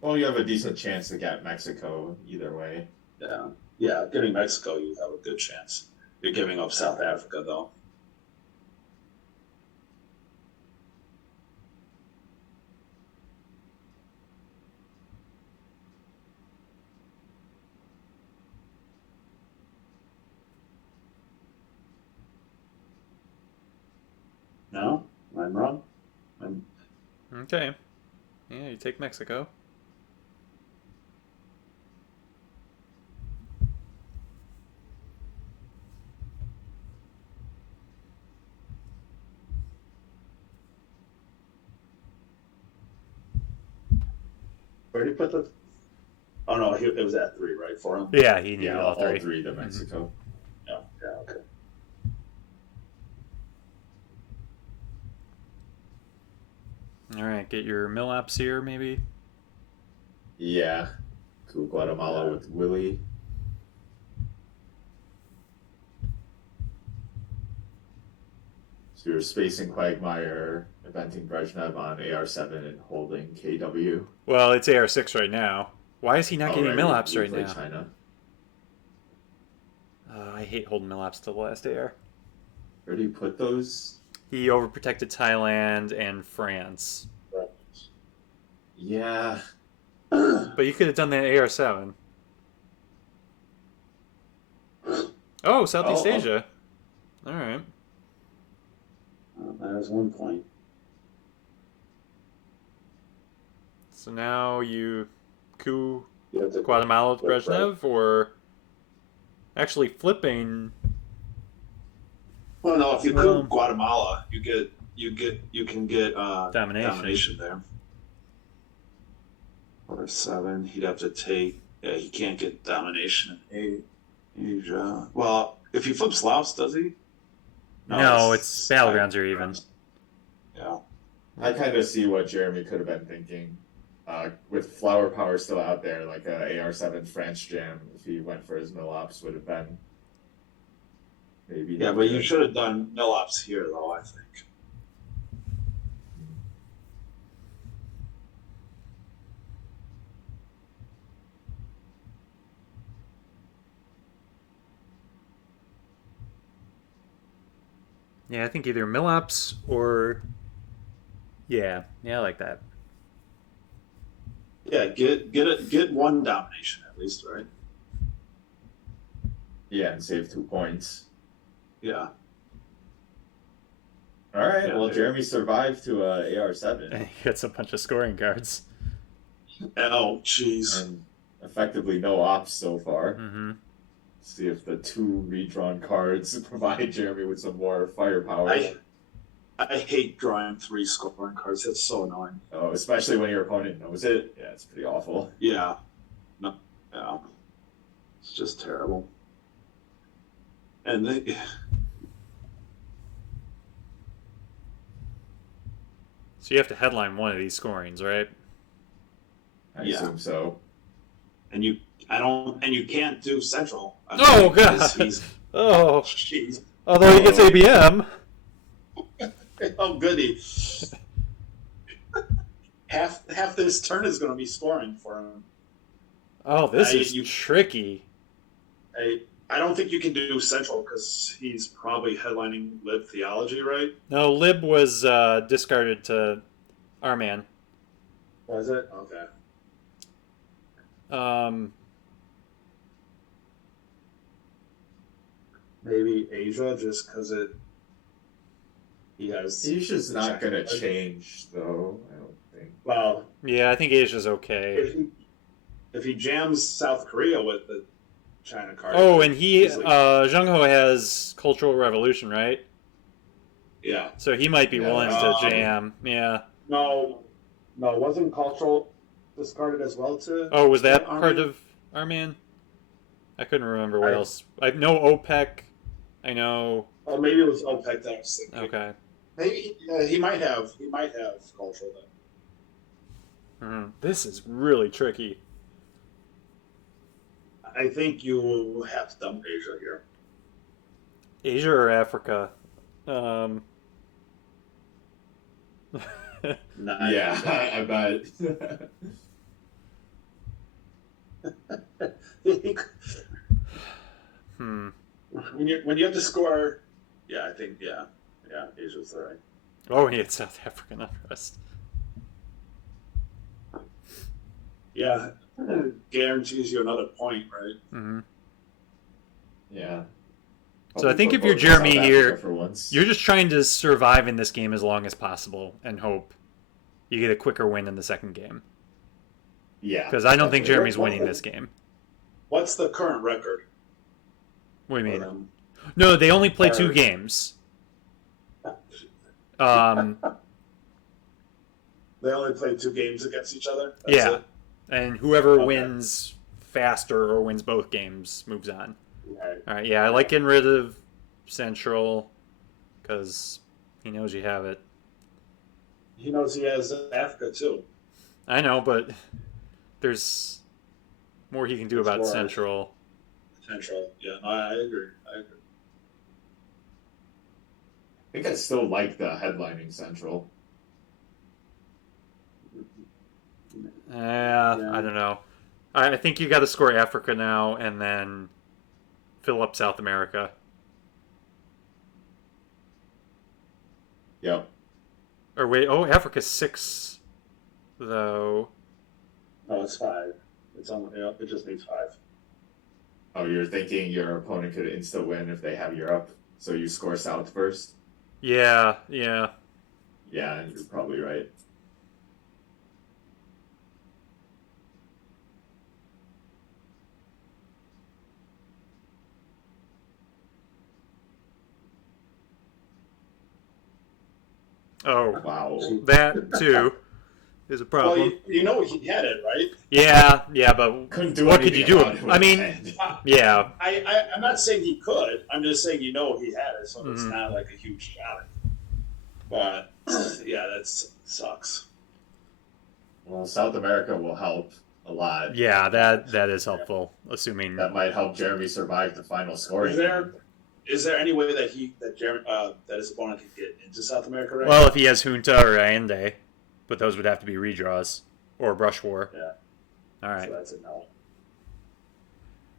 Well, you have a decent chance to get Mexico either way. Yeah, yeah. Getting Mexico, you have a good chance. You're giving up South Africa, though. No, I'm wrong. I'm Okay. Yeah, you take Mexico. Where did he put the? Oh no, it was at 3, right? For him. Yeah, he needed Yeah, all all three. three to Mexico. Yeah. Yeah. Okay. All right, get your mill-ups here, maybe. Yeah. Cool Guatemala with Willie. So you're spacing Quagmire, eventing Brezhnev on AR7 and holding KW. Well, it's AR6 right now. Why is he not getting right, mill-ups we right play now? China. I hate holding mill-ups till the last AR. Where do you put those? He overprotected Thailand and France. Yeah. But you could have done that AR7. Oh, Southeast Asia. All right. That is 1 point. So now you coup You have to Guatemala with flip, Brezhnev, or actually flipping. Well, no, if you Well- coup Guatemala, you can get Domination. there. Or 7, he'd have to take. Yeah, he can't get domination in Asia. Well, if he flips Laos, does he? No, it's battlegrounds are even. Yeah. I kind of see what Jeremy could have been thinking. With Flower Power still out there, like a AR7 France Jam, if he went for his mill-ops, would have been maybe. Yeah, but you should have done mill ops here, though, I think. Yeah, I think either mill-ups or. Yeah, I like that. Yeah, get 1 domination at least, right? Yeah, and save 2 points. Yeah. All right. Yeah, well, there. Jeremy survived to AR7 And he gets a bunch of scoring cards. Oh, jeez. and effectively no ops so far. Mm-hmm. See if the 2 redrawn cards provide Jeremy with some more firepower. I hate drawing 3 scoring cards. That's so annoying. Oh, especially when your opponent knows it. Yeah, it's pretty awful. Yeah. No. Yeah. It's just terrible. And they. So you have to headline one of these scorings, right? I Yeah. assume so. And you can't do central. Oh, God. Oh, Jeez. although he gets ABM. Oh, goody. half this turn is going to be scoring for him. Oh, this I- is you- tricky. I don't think you can do central because he's probably headlining Lib Theology, right? No, Lib was discarded to Arman. Was it? Okay. Maybe Asia, just because he has. Asia's not going to change, though, I don't think. Well, Yeah, I think Asia's okay. if he jams South Korea with the China card. Oh, and he easily- Jungho has Cultural Revolution, right? yeah. So he might be Yeah. willing to jam. Yeah. No, wasn't cultural discarded as well to? Oh, was that Arman? part of Arman? I couldn't remember what I- else. I know OPEC. I know. Oh, maybe it was OPEC that I was thinking. Okay. Maybe he might have cultural then. This is really tricky. I think you have to dump Asia here. Asia or Africa? Yeah, Nice. I bet. Hmm. When you have to score, yeah, I think yeah, Asia's right. Oh, he had South African unrest. Yeah, guarantees you another point, right? Hmm. Yeah. So I Hoping think for if you're both South Jeremy Africa here, for once. you're just trying to survive in this game as long as possible and hope you get a quicker win in the second game. Yeah, Because I don't think definitely. Jeremy's winning this game. What's the current record What do you for mean? them? No, they only play two Or games. Um, they only play 2 games against each other. That's yeah, it. and whoever Okay. wins faster or wins both games moves on. Right. All right, yeah, I Yeah. like getting rid of Central because he knows you have it. He knows he has Africa too. I know, but there's more he can do It's about more Central. Central. Yeah, no, I agree. I agree. I think I still like the headlining Central. I Yeah. don't know. I think you got to score Africa now and then fill up South America. Yep. Or wait, oh, Africa's 6, though. No, it's 5. It's on. Yeah, it just needs 5. Oh, you're thinking your opponent could insta win if they have Europe, so you score South first? Yeah, yeah. Yeah, you're probably right. Oh, Wow. that too is a Well, problem. you know he had it, right? Yeah, but Couldn't do what could anything you do? about it with I his mean, hand. yeah. I'm not saying he could. I'm just saying he had it, so it's Mhm. not like a huge challenge. But yeah, that sucks. Well, South America will help a lot. Yeah, that is helpful, assuming. That might help Jeremy survive the final Is scoring. there any way that his opponent could get into South America right Well, now? if he has Junta or Ande, but those would have to be redraws or brush war. Yeah, All so right. that's a no.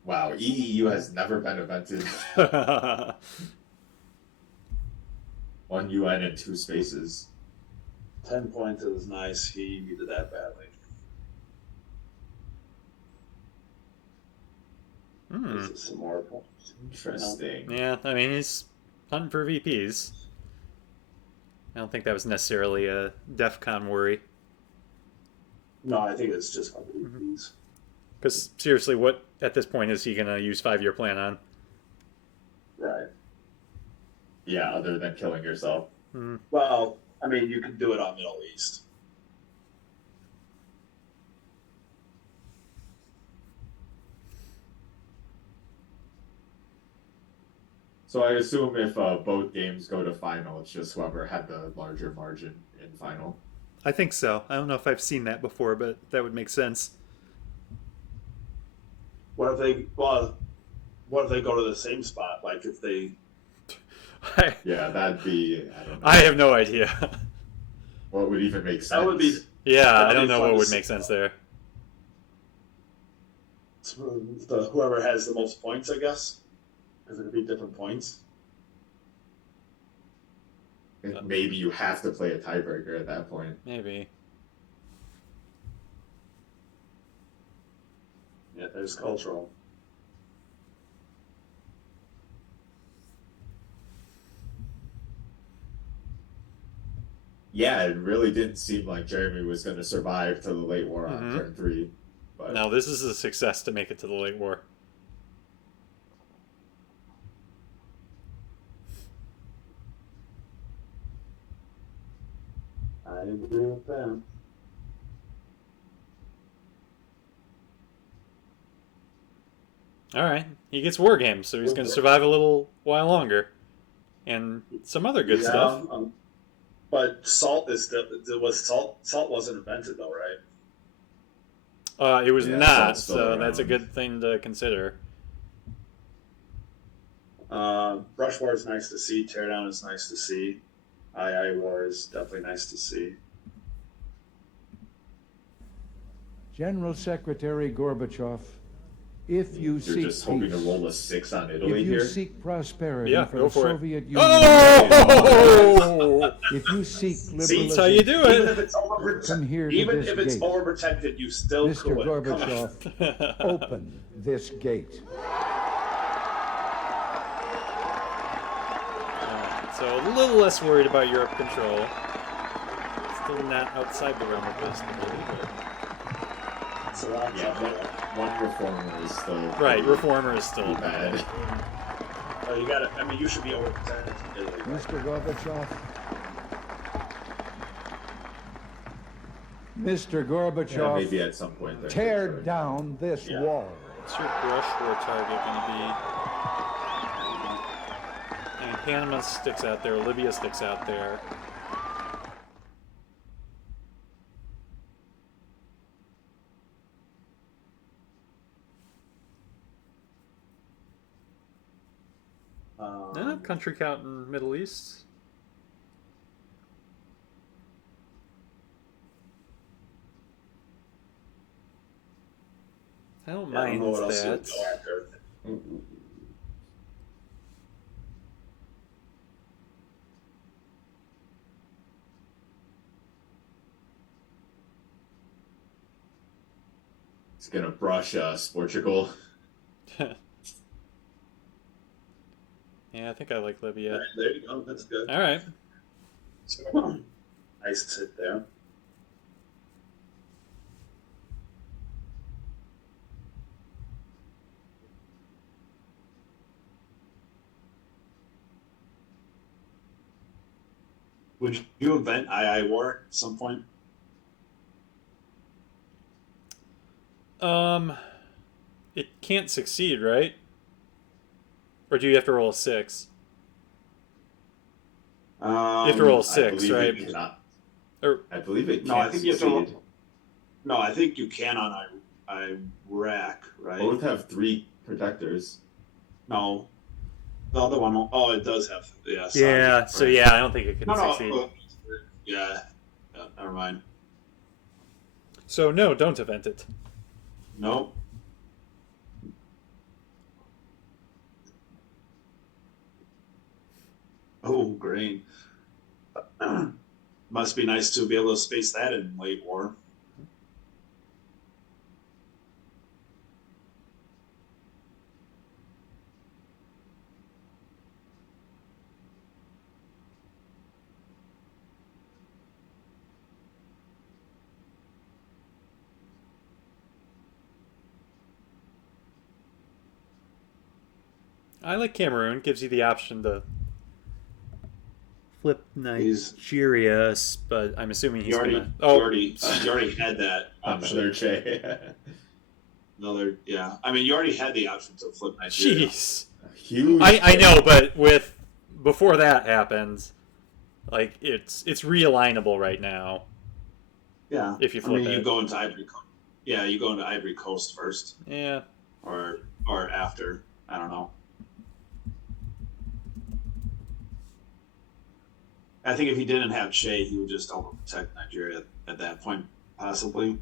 Wow, EEU has never been invented. 1 UN and 2 spaces. 10 points is nice. He needed that badly. This is some more points. Interesting. Yeah, I mean he's hunting for VPs. I don't think that was necessarily a DEF CON worry. No, I think it's just fucking VPs. Because seriously, what at this point is he gonna use 5-year plan on? Right. Yeah, other than killing yourself. Well, I mean, you can do it on Middle East. So I assume if both games go to final, it's just whoever had the larger margin in final. I think so. I don't know if I've seen that before, but that would make sense. What if they go to the same spot? Like if they Yeah, that'd be, I don't know. I have no idea. What would even make sense? that would be Yeah, That'd I don't be know fun what to would see, make sense though. there. Whoever has the most points, I guess, because it'd be different points. Maybe you have to play a tiebreaker at that point. Maybe. Yeah, there's cultural. Yeah, it really didn't seem like Jeremy was going to survive to the late war on turn 3. But No, this is a success to make it to the late war. I agree with that. All right, he gets war games, so he's going to survive a little while longer, and some other good stuff. But salt is salt wasn't invented though, right? It was Yeah, not, salt's still so that's a around. good thing to consider. Brush war is nice to see. Teardown is nice to see. II war is definitely nice to see. General Secretary Gorbachev, if you You're seek just hoping to peace, roll a 6 on Italy if you here. seek prosperity Yeah, for go the for it. Soviet Union, Oh! if you seek That's liberalization, how you do Even it. if it's come here to even this if it's gate. overprotected, you still Mr. could. Come on. Gorbachev, open this gate. So a little less worried about Europe control. Still not outside the realm of possibility, but... So that's One reformer is still Right, reformer is still bad. Oh, you got it. I mean, you should be overprotected. Mr. Gorbachev. Mr. Gorbachev, Yeah, maybe at some point. there tear could be- down this wall. What's your brush war target going to be? I mean, Panama sticks out there, Libya sticks out there. Country count in Middle East. I don't mind know what else you that. would go after. It's gonna brush Portugal. Yeah, I think I like Libya. Right, there you go. That's good. All right. Nice sit there. Would you invent II war at some point? It can't succeed, right? Or do you have to roll a 6? You have to roll a 6, right? I believe it. No, I think you have to. Succeed. No, I think you can on Iraq, right? Both have 3 protectors. No, the other one. Oh, it does have. Yeah. Sorry. Yeah. So yeah, I don't think it can succeed. No. Yeah. Never mind. So no, don't event it. Nope. Oh, green. Must be nice to be able to space that in late war. I like Cameroon. Gives you the option to flip Nigeria, but I'm assuming he's gonna. Oh, you already had that option. Another J. Another, yeah. I mean, you already had the option to flip Nigeria. Jeez. Huge. I know, but before that happens, like it's realignable right now. Yeah. If you flip it. you go into Ivory Coast. Yeah, you go into Ivory Coast first. Yeah. Or after. I don't know. I think if he didn't have Che, he would just overprotect Nigeria at that point, possibly.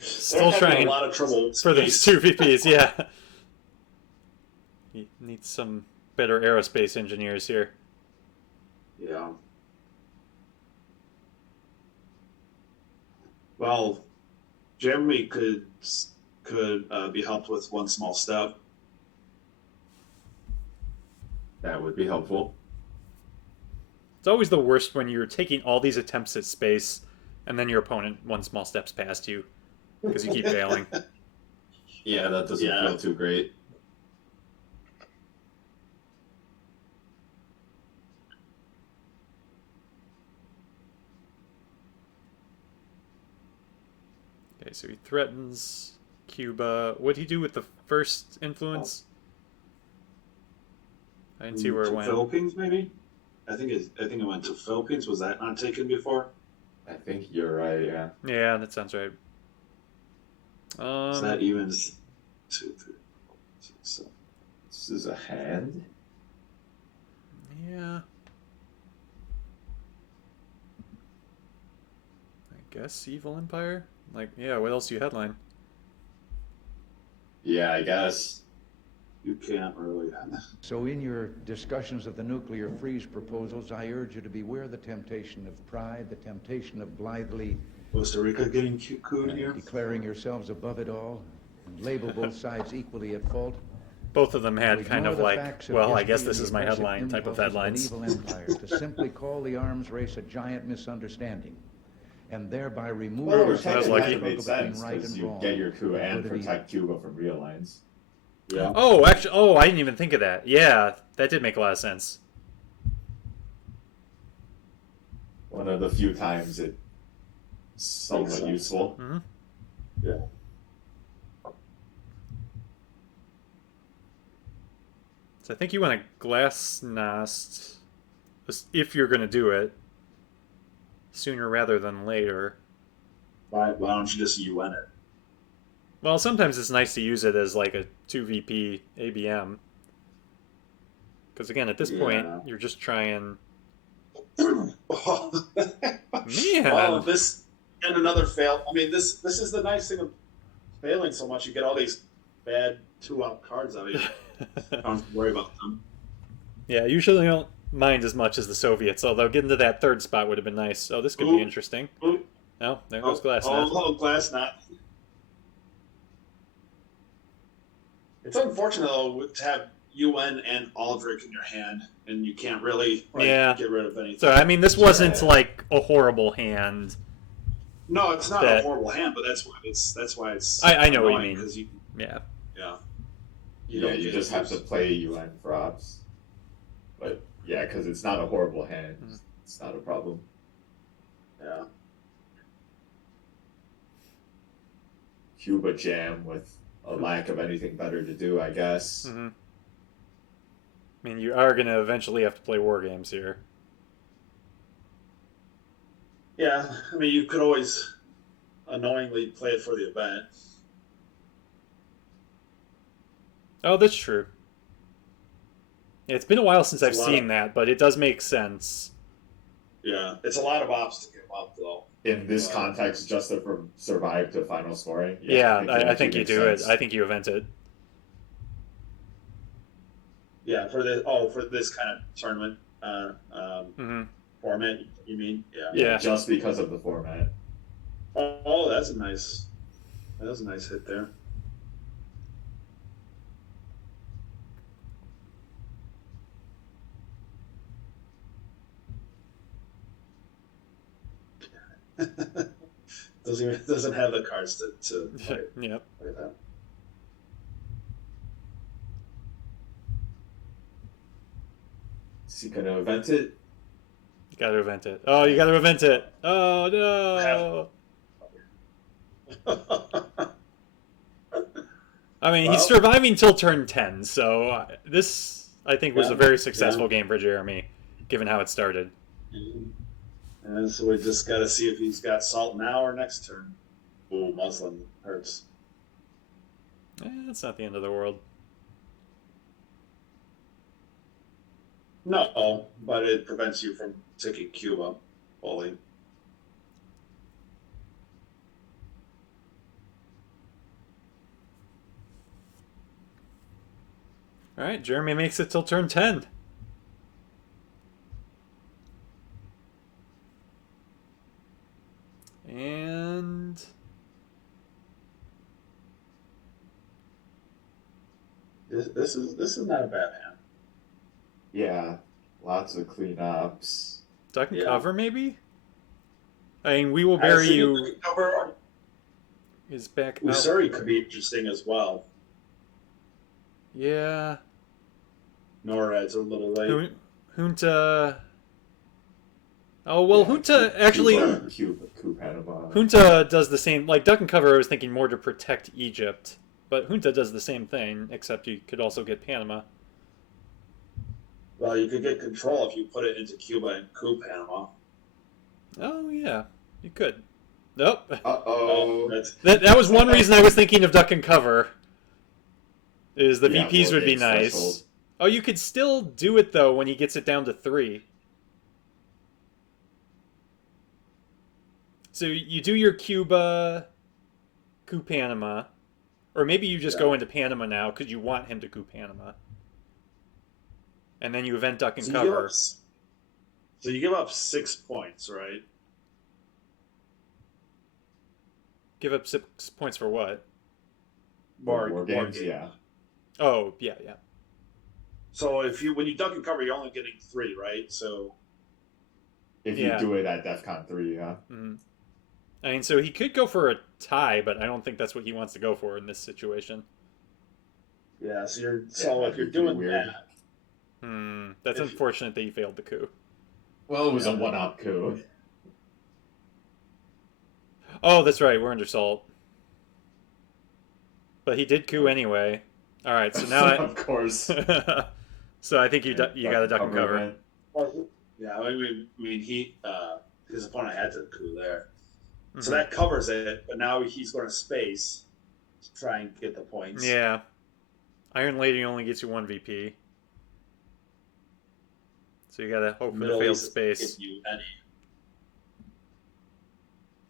Still trying a lot of trouble for those 2 VPs, yeah. He needs some better aerospace engineers here. Yeah. Well, Germany could be helped with one small step. That would be helpful. It's always the worst when you're taking all these attempts at space and then your opponent one small steps past you because you keep failing. Yeah, that doesn't feel too great. so he threatens Cuba. What'd he do with the first influence? I didn't see where it To went. Philippines, maybe. I think it went to Philippines. Was that not taken before? I think you're right. Yeah. Yeah, that sounds right. Is that even 2, 3, 4, 6, 7? This is a hand. Yeah. I guess Evil Empire? Like, yeah, what else do you headline? Yeah, I guess. You can't really. So in your discussions of the nuclear freeze proposals, I urge you to beware the temptation of pride, the temptation of blithely Costa Rica getting coup here. declaring yourselves above it all, and label both sides equally at fault. Both of them To had kind ignore of the like, facts of well, I history guess and this the is my oppressive headline type of impulses headlines. an evil empire, to simply call the arms race a giant misunderstanding, and thereby remove Well, was yourself from lucky. the it made struggle between sense right because and you wrong, get your coup and good and evil. protect Cuba from realigns. Yeah. Oh, actually, oh, I didn't even think of that. Yeah, that did make a lot of sense. One of the few times it's somewhat useful. Mm-hmm. Yeah. So I think you want a glasnost if you're going to do it sooner rather than later. Why don't you just UN it? Well, sometimes it's nice to use it as like a 2VP ABM. Because again, at this point, you're just trying... Man! Well, this and another fail. I mean, this is the nice thing of failing so much. You get all these bad 2-out cards out of you. Don't have to worry about them. Yeah, I usually don't mind as much as the Soviets, although getting to that third spot would have been nice. Oh, this could be interesting. Oh, there goes Glasnost. Oh, Glasnost. It's unfortunate, though, to have UN and Aldrich in your hand, and you can't really get rid of anything. So, I mean, this wasn't like a horrible hand. No, it's not a horrible hand, but that's why it's. I know what you mean. You, yeah. You just have to play UN props. But yeah, because it's not a horrible hand. It's not a problem. Yeah. Cuba jam with a lack of anything better to do, I guess. Mm-hmm. I mean, you are going to eventually have to play war games here. Yeah, I mean, you could always annoyingly play it for the event. Oh, that's true. Yeah, it's been a while since I've seen that, but it does make sense. Yeah, it's a lot of ops to give up, though. In this context, just to survive to final scoring. I think you do sense. it. I think you event it. Yeah, for this kind of tournament format, you mean? Yeah. Just because of the format. Oh, that was a nice hit there. doesn't have the cards to play, yep. play that. Is he gonna event it? You gotta event it. Oh, you gotta event it. Oh no. I mean, he's surviving till turn 10, so this I think was a very successful game for Jeremy, given how it started. And so we just got to see if he's got salt now or next turn. Ooh, Muslim hurts. That's not the end of the world. No, but it prevents you from taking Cuba fully. All right, Jeremy makes it till turn 10. And this is not a bad hand. Yeah, lots of cleanups. Duck and cover, maybe? I mean, we will bury you. Cover. Is back out. Usuri could be interesting as well. Yeah. Norad's a little late. Junta. Oh well, Yeah, Junta actually Cuba, Panama. Junta does the same. Like duck and cover, I was thinking more to protect Egypt, but Junta does the same thing, except you could also get Panama. Well, you could get control if you put it into Cuba and coup Panama. Oh yeah, you could. Nope. Oh, Uh-oh. that's That was one reason I was thinking of duck and cover. Is the Yeah, VPs more would be games nice. threshold. Oh, you could still do it though when he gets it down to 3. So you do your Cuba, coup Panama, or maybe you just yeah. go into Panama now because you want him to coup Panama, and then you event duck and So you give up. cover. So you give up 6 points, right? Give up 6 points for what? More games, yeah. Oh yeah, yeah. So when you duck and cover, you're only getting 3, right? So If Yeah. you do it at DEFCON 3, yeah. Mm-hmm. I mean, so he could go for a tie, but I don't think that's what he wants to go for in this situation. yeah, so that'd if you're be pretty doing weird. that, That's If- unfortunate that he failed the coup. Well, it was Yeah. a one-up coup. Oh, that's right. We're under salt. But he did coup anyway. All right, so now of course. so I think you got to duck and cover. event. well, yeah, I mean his opponent had to coup there, so Mhm. that covers it. But now he's going to space to try and get the points. Yeah. Iron Lady only gets you 1 VP. So you gotta hope for the Middle failed East space. give you any.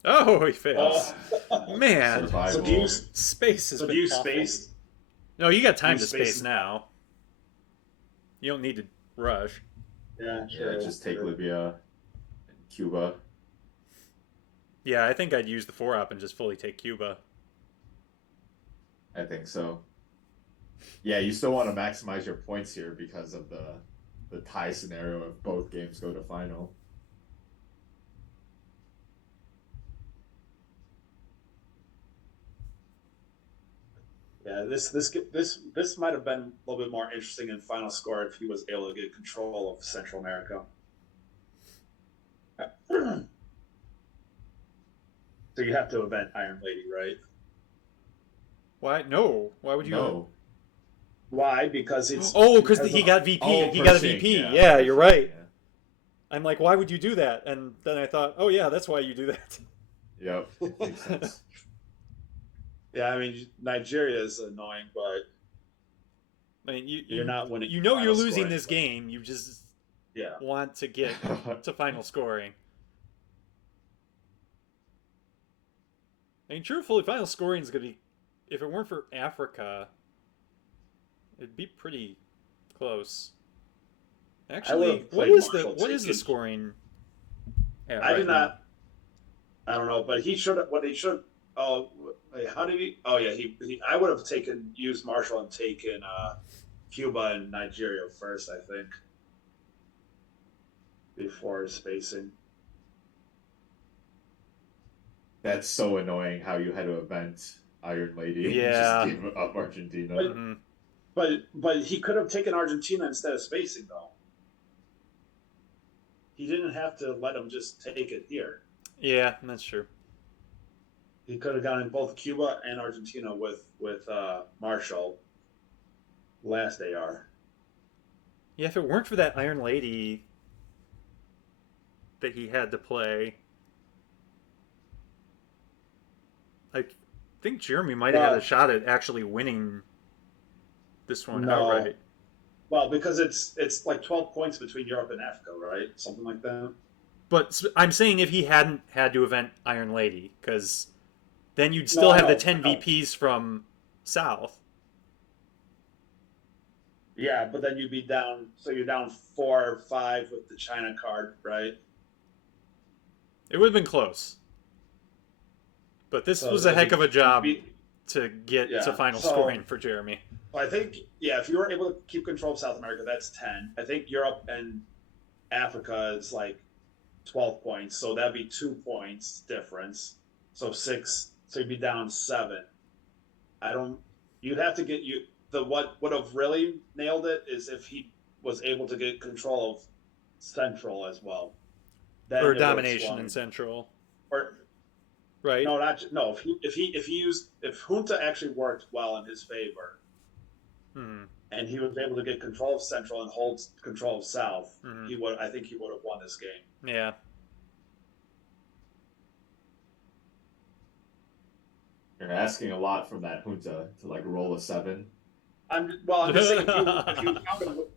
Oh, he fails. Oh. Man, Survival. So do you space has so been do you awful. space? No, you got time do to you space space- now. You don't need to rush. Yeah, Yeah, just take Libya and Cuba. Yeah, I think I'd use the 4-op and just fully take Cuba. I think so. Yeah, you still want to maximize your points here because of the tie scenario if both games go to final. Yeah, this might have been a little bit more interesting in final score if he was able to get control of Central America. So you have to event Iron Lady, right? Why? No. Why would you? No. Why? Because it's Oh, because of- he got VP. Oh, he got a Pershing, VP. yeah. Yeah, you're right. Yeah. I'm like, why would you do that? And then I thought, oh yeah, that's why you do that. Yep. Makes sense. Yeah, I mean Nigeria is annoying, but I mean, you're not winning. You know final you're losing scoring, this but- game. You just Yeah, want to get to final scoring. I mean, truthfully, final scoring is gonna be. If it weren't for Africa, it'd be pretty close. Actually, would've what played is the Marshall what is the taking- scoring? At I right did now? not. I don't know, but he should. What he should. Oh, wait, how did he? Oh yeah, he I would have used Marshall and taken Cuba and Nigeria first. I think before spacing. That's so annoying how you had to event Iron Lady and Yeah. just give up Argentina. Mhm. But he could have taken Argentina instead of spacing though. He didn't have to let him just take it here. Yeah, that's true. He could have gone in both Cuba and Argentina with Marshall last AR. Yeah, if it weren't for that Iron Lady that he had to play, I think Jeremy might have had a shot at actually winning this one No. outright. Well, because it's like 12 points between Europe and Africa, right? Something like that. But I'm saying if he hadn't had to event Iron Lady, because then you'd still No, I have the know, 10 I know. VPs from South. Yeah, but then you'd be down. So you're down 4 or 5 with the China card, right? It would have been close. But this So was a heck of a job be- to get Yeah, to final so- scoring for Jeremy. I think, yeah, if you were able to keep control of South America, that's 10. I think Europe and Africa is like 12 points, so that'd be 2 points difference. So 6, so you'd be down 7. You'd have to get what would have really nailed it is if he was able to get control of Central as well. Or then it would have domination in swung. Central, Or right? no, not no. If Junta actually worked well in his favor, Hmm. and he was able to get control of Central and hold control of South, Hmm. he would. I think he would have won this game. Yeah. You're asking a lot from that junta to like roll a seven. I'm just saying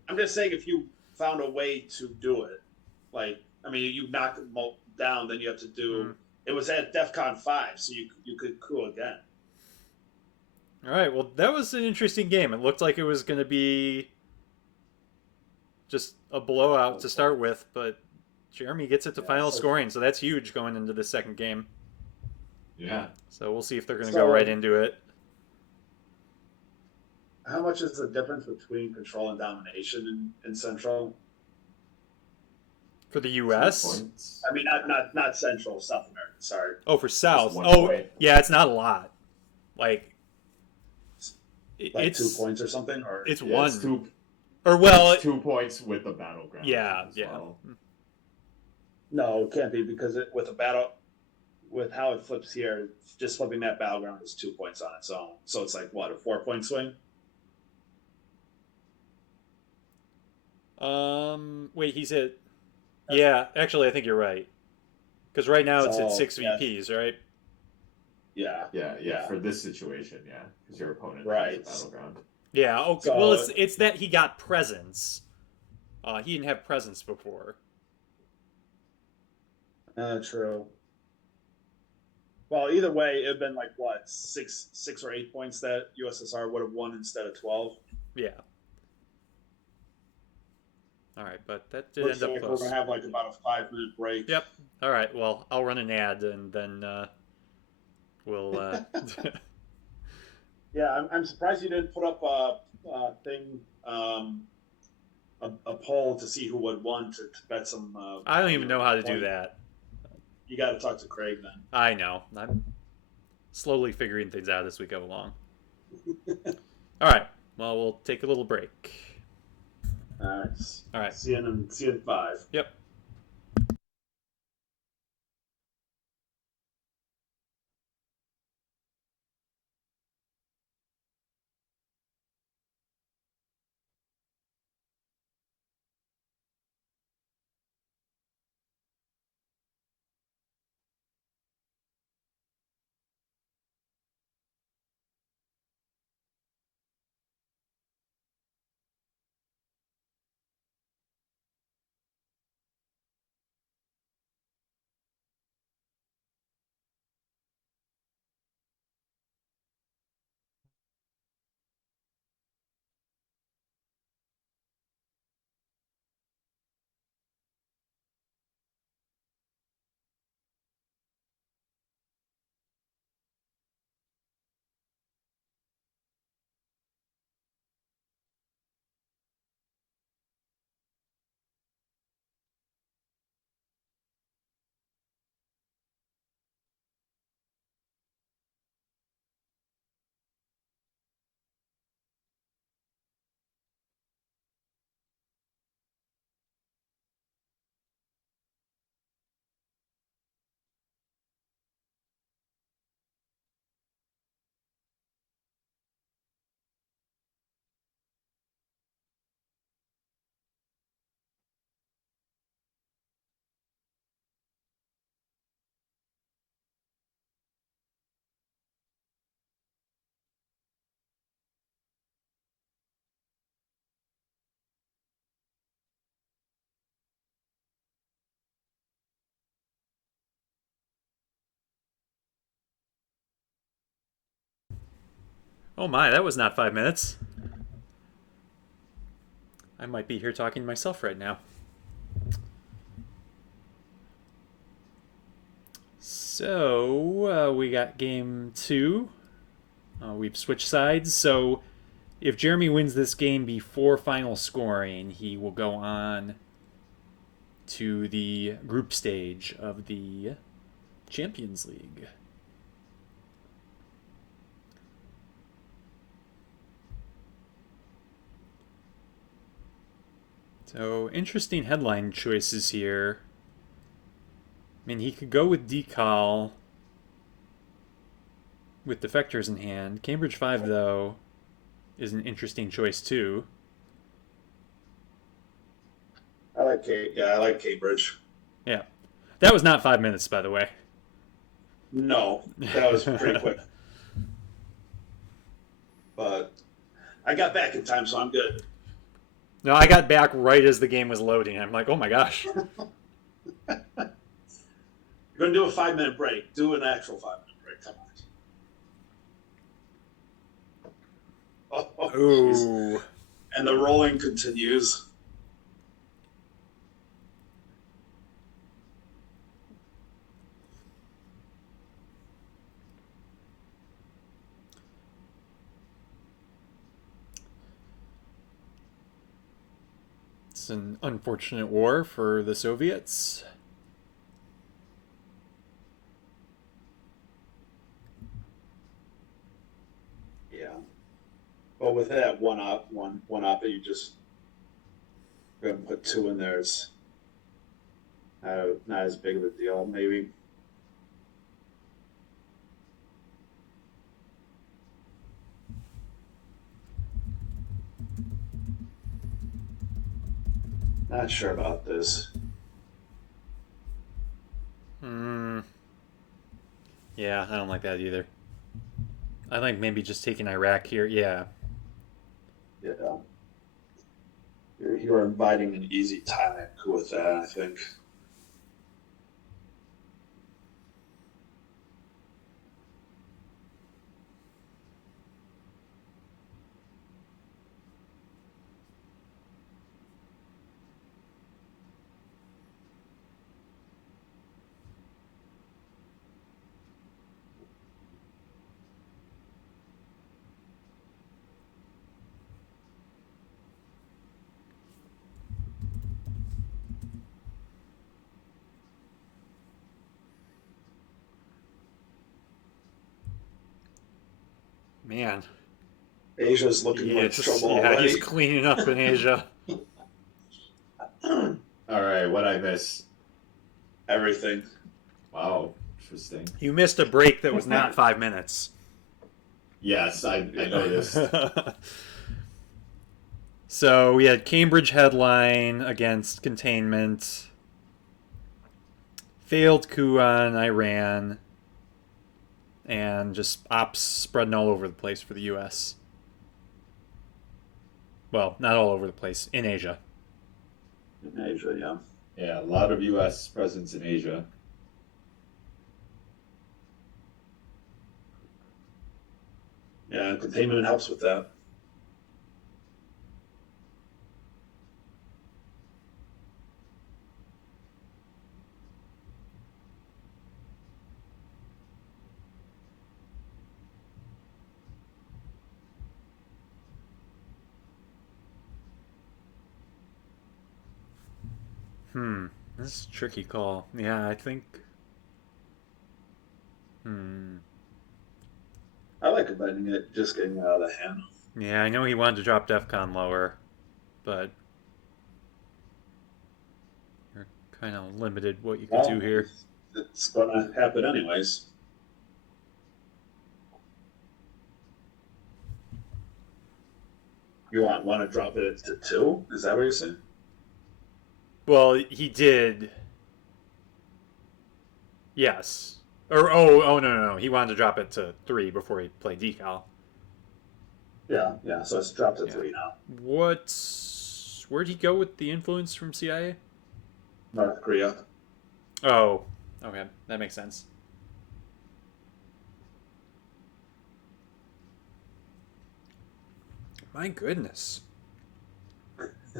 I'm just saying if you found a way to do it, like I mean, you knock them down, then you have to Hmm. do. It was at DEFCON 5, so you could coup again. All right. Well, that was an interesting game. It looked like it was going to be just a blowout to start with, but Jeremy gets it to Yeah. final scoring, so that's huge going into the second game. Yeah. So we'll see if they're going to go right into it. How much is the difference between control and domination in Central? For the 2 U.S.? points. I mean, not Central, South America. Sorry. Oh, for South. Just 1 Oh, point. yeah, it's not a lot. Like, Like it's 2 points or something, or it's Yeah, one. it's two, Or, well, it's 2 points with the battleground. yeah, as yeah. well. no, it can't be because with a battle, with how it flips here, just flipping that battleground is 2 points on its own. So it's like what, a 4 point swing? Wait, he's at. Yeah, actually, I think you're right. Because right now it's at So 6 yeah, VPs, right? yeah, Yeah. For this situation, yeah, because your opponent right. has a battleground. Yeah, okay. Well, So it's that he got presence. He didn't have presence before. true. Well, either way, it'd been like what, 6 or 8 points that USSR would have won instead of 12. Yeah. All right, but that did Looks end up like we're close. gonna have like about a 5 minute break. Yep. All right. Well, I'll run an ad and then we'll. Yeah, I'm surprised you didn't put up a thing, a poll to see who would won to bet some. I don't even know how to do point. that. You got to talk to Craig then. I know. I'm slowly figuring things out as we go along. All right. Well, we'll take a little break. All right. All right. See you in 5. Yep. Oh my, that was not 5 minutes. I might be here talking to myself right now. So, we got game 2. We've switched sides. So, if Jeremy wins this game before final scoring, he will go on to the group stage of the Champions League. So, interesting headline choices here. mean, he could go with decal with defectors in hand. Cambridge 5, though, is an interesting choice, too. I like Cambridge. Yeah. That was not 5 minutes, by the way. No, that was pretty quick. But I got back in time, so I'm good. No, I got back right as the game was loading. I'm like, oh my gosh. You're going to do a 5-minute break. Do an actual 5-minute break. Come on. Oh, Ooh. and the rolling continues. It's an unfortunate war for the Soviets. Yeah. Well, with that one op, you just go and put 2 in there. It's not as big of a deal, maybe. Not sure about this. Yeah, I don't like that either. I think maybe just taking Iraq here. Yeah. Yeah. You're inviting an easy Thailand coup with that, I think. Man. Asia's looking like trouble already. He's cleaning up in Asia. All right, what I miss? Everything. Wow, interesting. You missed a break that was not 5 minutes. Yes, I noticed. So we had Cambridge headline against containment. Failed coup on Iran. And just ops spreading all over the place for the U.S. Well, not all over the place. In Asia. In Asia, yeah. Yeah, a lot of U.S. presence in Asia. Yeah, containment helps with that. This is a tricky call. Yeah, I think... I like inviting it, just getting out of the hand. Yeah, I know he wanted to drop DEFCON lower, but... You're kind of limited what you could do here. It's going to happen anyways. You want to drop it to 2? Is that what you're saying? Well, he did. Yes. Or no. He wanted to drop it to 3 before he played decal. Yeah. So it's dropped to 3 now. Where'd he go with the influence from CIA? North Korea. Oh, okay, that makes sense. My goodness.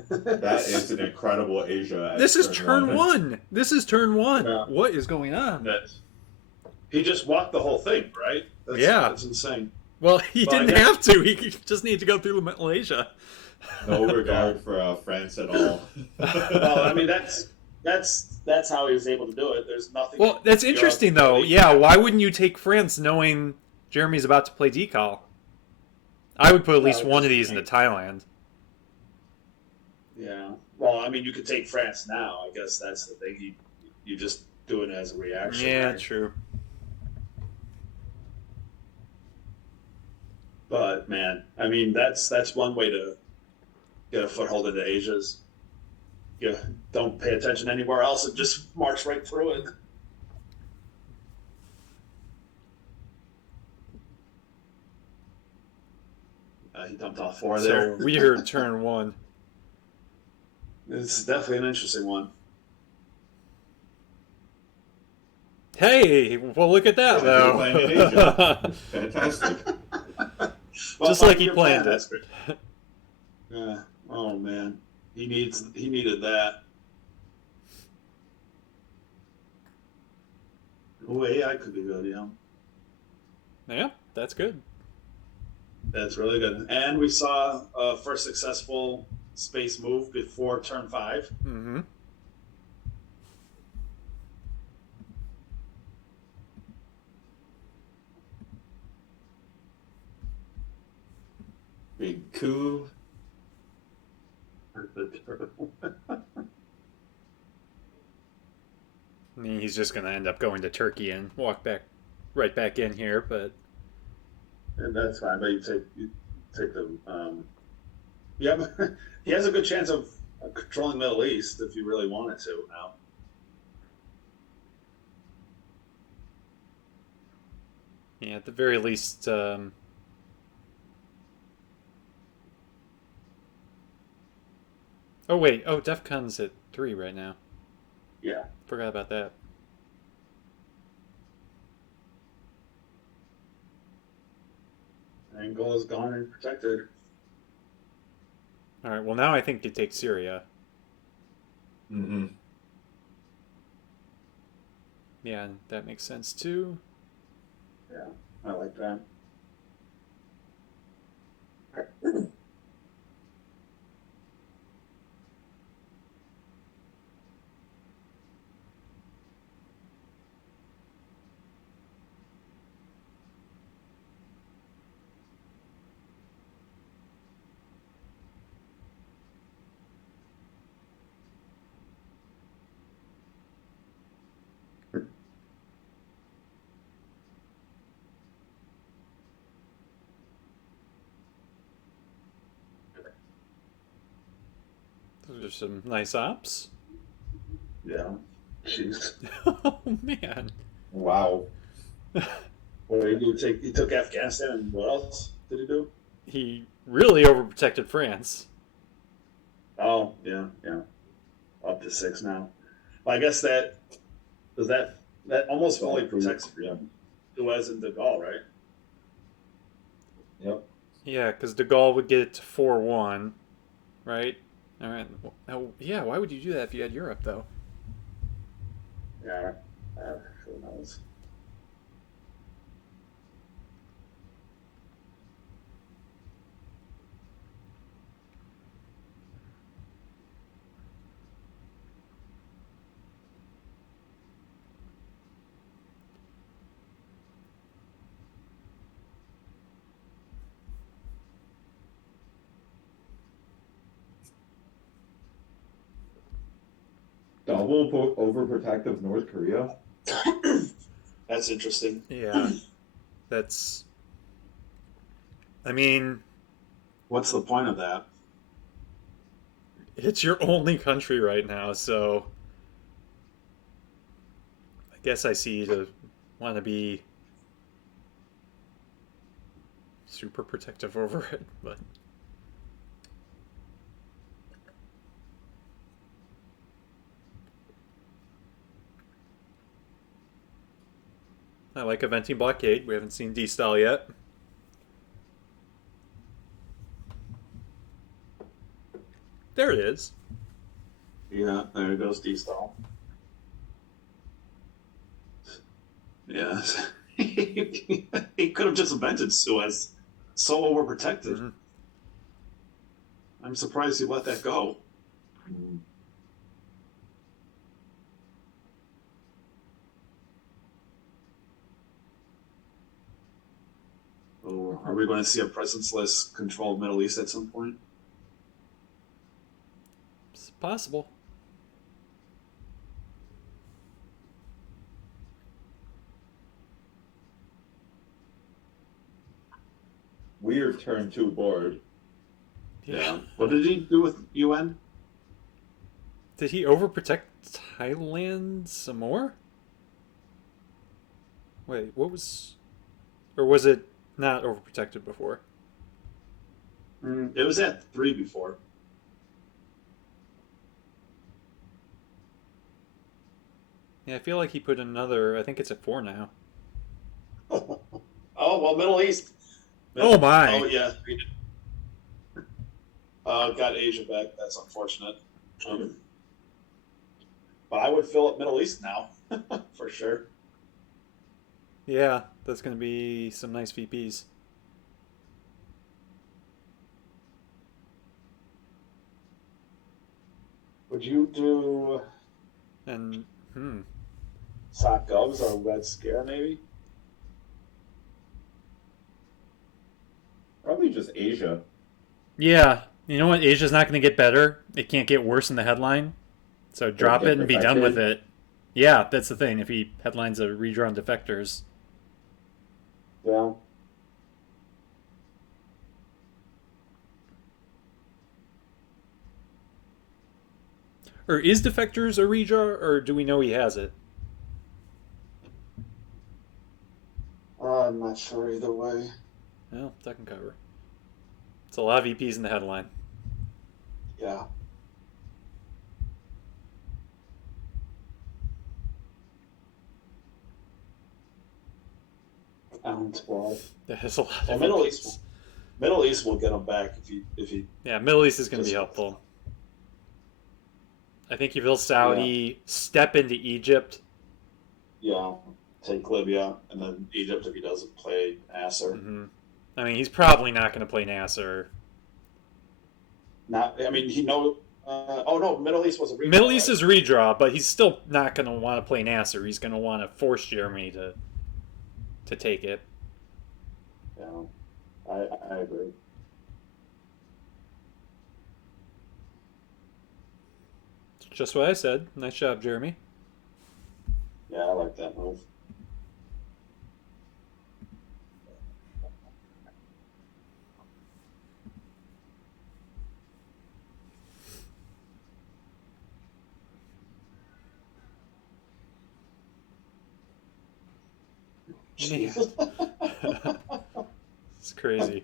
That is an incredible Asia. This is turn 1. This is turn 1. Yeah. What is going on? He just walked the whole thing, right? That's insane. Well, he didn't have to. He just needed to go through Malaysia. No regard for France at all. Well, I mean, that's how he was able to do it. There's nothing. Well, that's interesting, though. Yeah, why wouldn't you take France knowing Jeremy's about to play decal? I would put at least one of these into Thailand. Yeah. Well, I mean, you could take France now. I guess that's the thing. You just doing it as a reaction. Yeah, Right? true. But man, I mean, that's one way to get a foothold into Asia's. You don't pay attention anywhere else and just march right through it. He dumped off 4 there. So weird turn 1. It's definitely an interesting one. Hey, well, look at that, Yeah, playing in Asia. Fantastic. Well, Just like he your planned plan, it. that's great. Yeah. Oh man, he needed that. Oh, AI could be good, yeah. Yeah, that's good. That's really good. And we saw a first successful space move before turn 5. Mm-hmm. Big coup. I mean, he's just going to end up going to Turkey and walk right back in here, but And that's fine, but you take the yeah, but he has a good chance of controlling the Middle East if you really wanted to now. yeah, at the very least, oh wait, oh, DEFCON's at 3 right now. Yeah. Forgot about that. Angola is gone and protected. All right, well now I think you take Syria. Mm-hmm. Yeah, that makes sense too. Yeah, I like that. Those are some nice ops. Yeah. Jeez. Oh man. Wow. Well, he took Afghanistan, and what else did he do? He really overprotected France. Oh, yeah, yeah. Up to 6 now. Well, I guess that almost fully protects Yeah. Suez and De Gaulle, right? Yep. Yeah, because De Gaulle would get it to 4-1, right? All right. Now, yeah, why would you do that if you had Europe, though? Yeah. Who knows? Double overprotective North Korea. That's interesting. Yeah, that's. I mean, What's the point of that? it's your only country right now, so I guess I see you to want to be super protective over it, but I like a venti blockade. We haven't seen D-style yet. There it is. Yeah, there goes D-stall. Yeah. He could have just invented Suez. So overprotected. Mm-hmm. I'm surprised he let that go. Mm. Oh, are we going to see a presence-less controlled Middle East at some point? It's possible. weird turn 2 board. Yeah. What did he do with UN? Did he overprotect Thailand some more? Wait, what was... Or was it not overprotected before? It was at 3 before. Yeah, I feel like he put another... I think it's at 4 now. Oh, well, Middle East. Oh, my. Oh, yeah. Got Asia back. That's unfortunate. But I would fill up Middle East now, for sure. Yeah, that's going to be some nice VPs. Would you do And, Sock Gubs or Red Scare, maybe? Probably just Asia. Yeah, you know what? Asia's not going to get better. It can't get worse in the headline. So drop get it and be done with defected. it. Yeah, that's the thing. If he headlines a redrawn defectors, Yeah. or is defectors a redraw, or do we know he has it? I'm not sure either way. Well, that can cover. It's a lot of VPs in the headline. Yeah. Down 12. That is a lot Well, of Middle VPs. East. Middle East will get him back if he Yeah, Middle East is going to be Just- helpful. I think he will Saudi, step into Egypt. take Libya and then Egypt if he doesn't play Nasser. I mean, he's probably not going to play Nasser. Not, I mean, he know. Oh no, Middle East was a redraw, Middle East right? is redraw, but he's still not going to want to play Nasser. He's going to want to force Germany to take it. Yeah, I agree. Just what I said. Nice job, Jeremy. Yeah, I like that move. Yeah. It's crazy.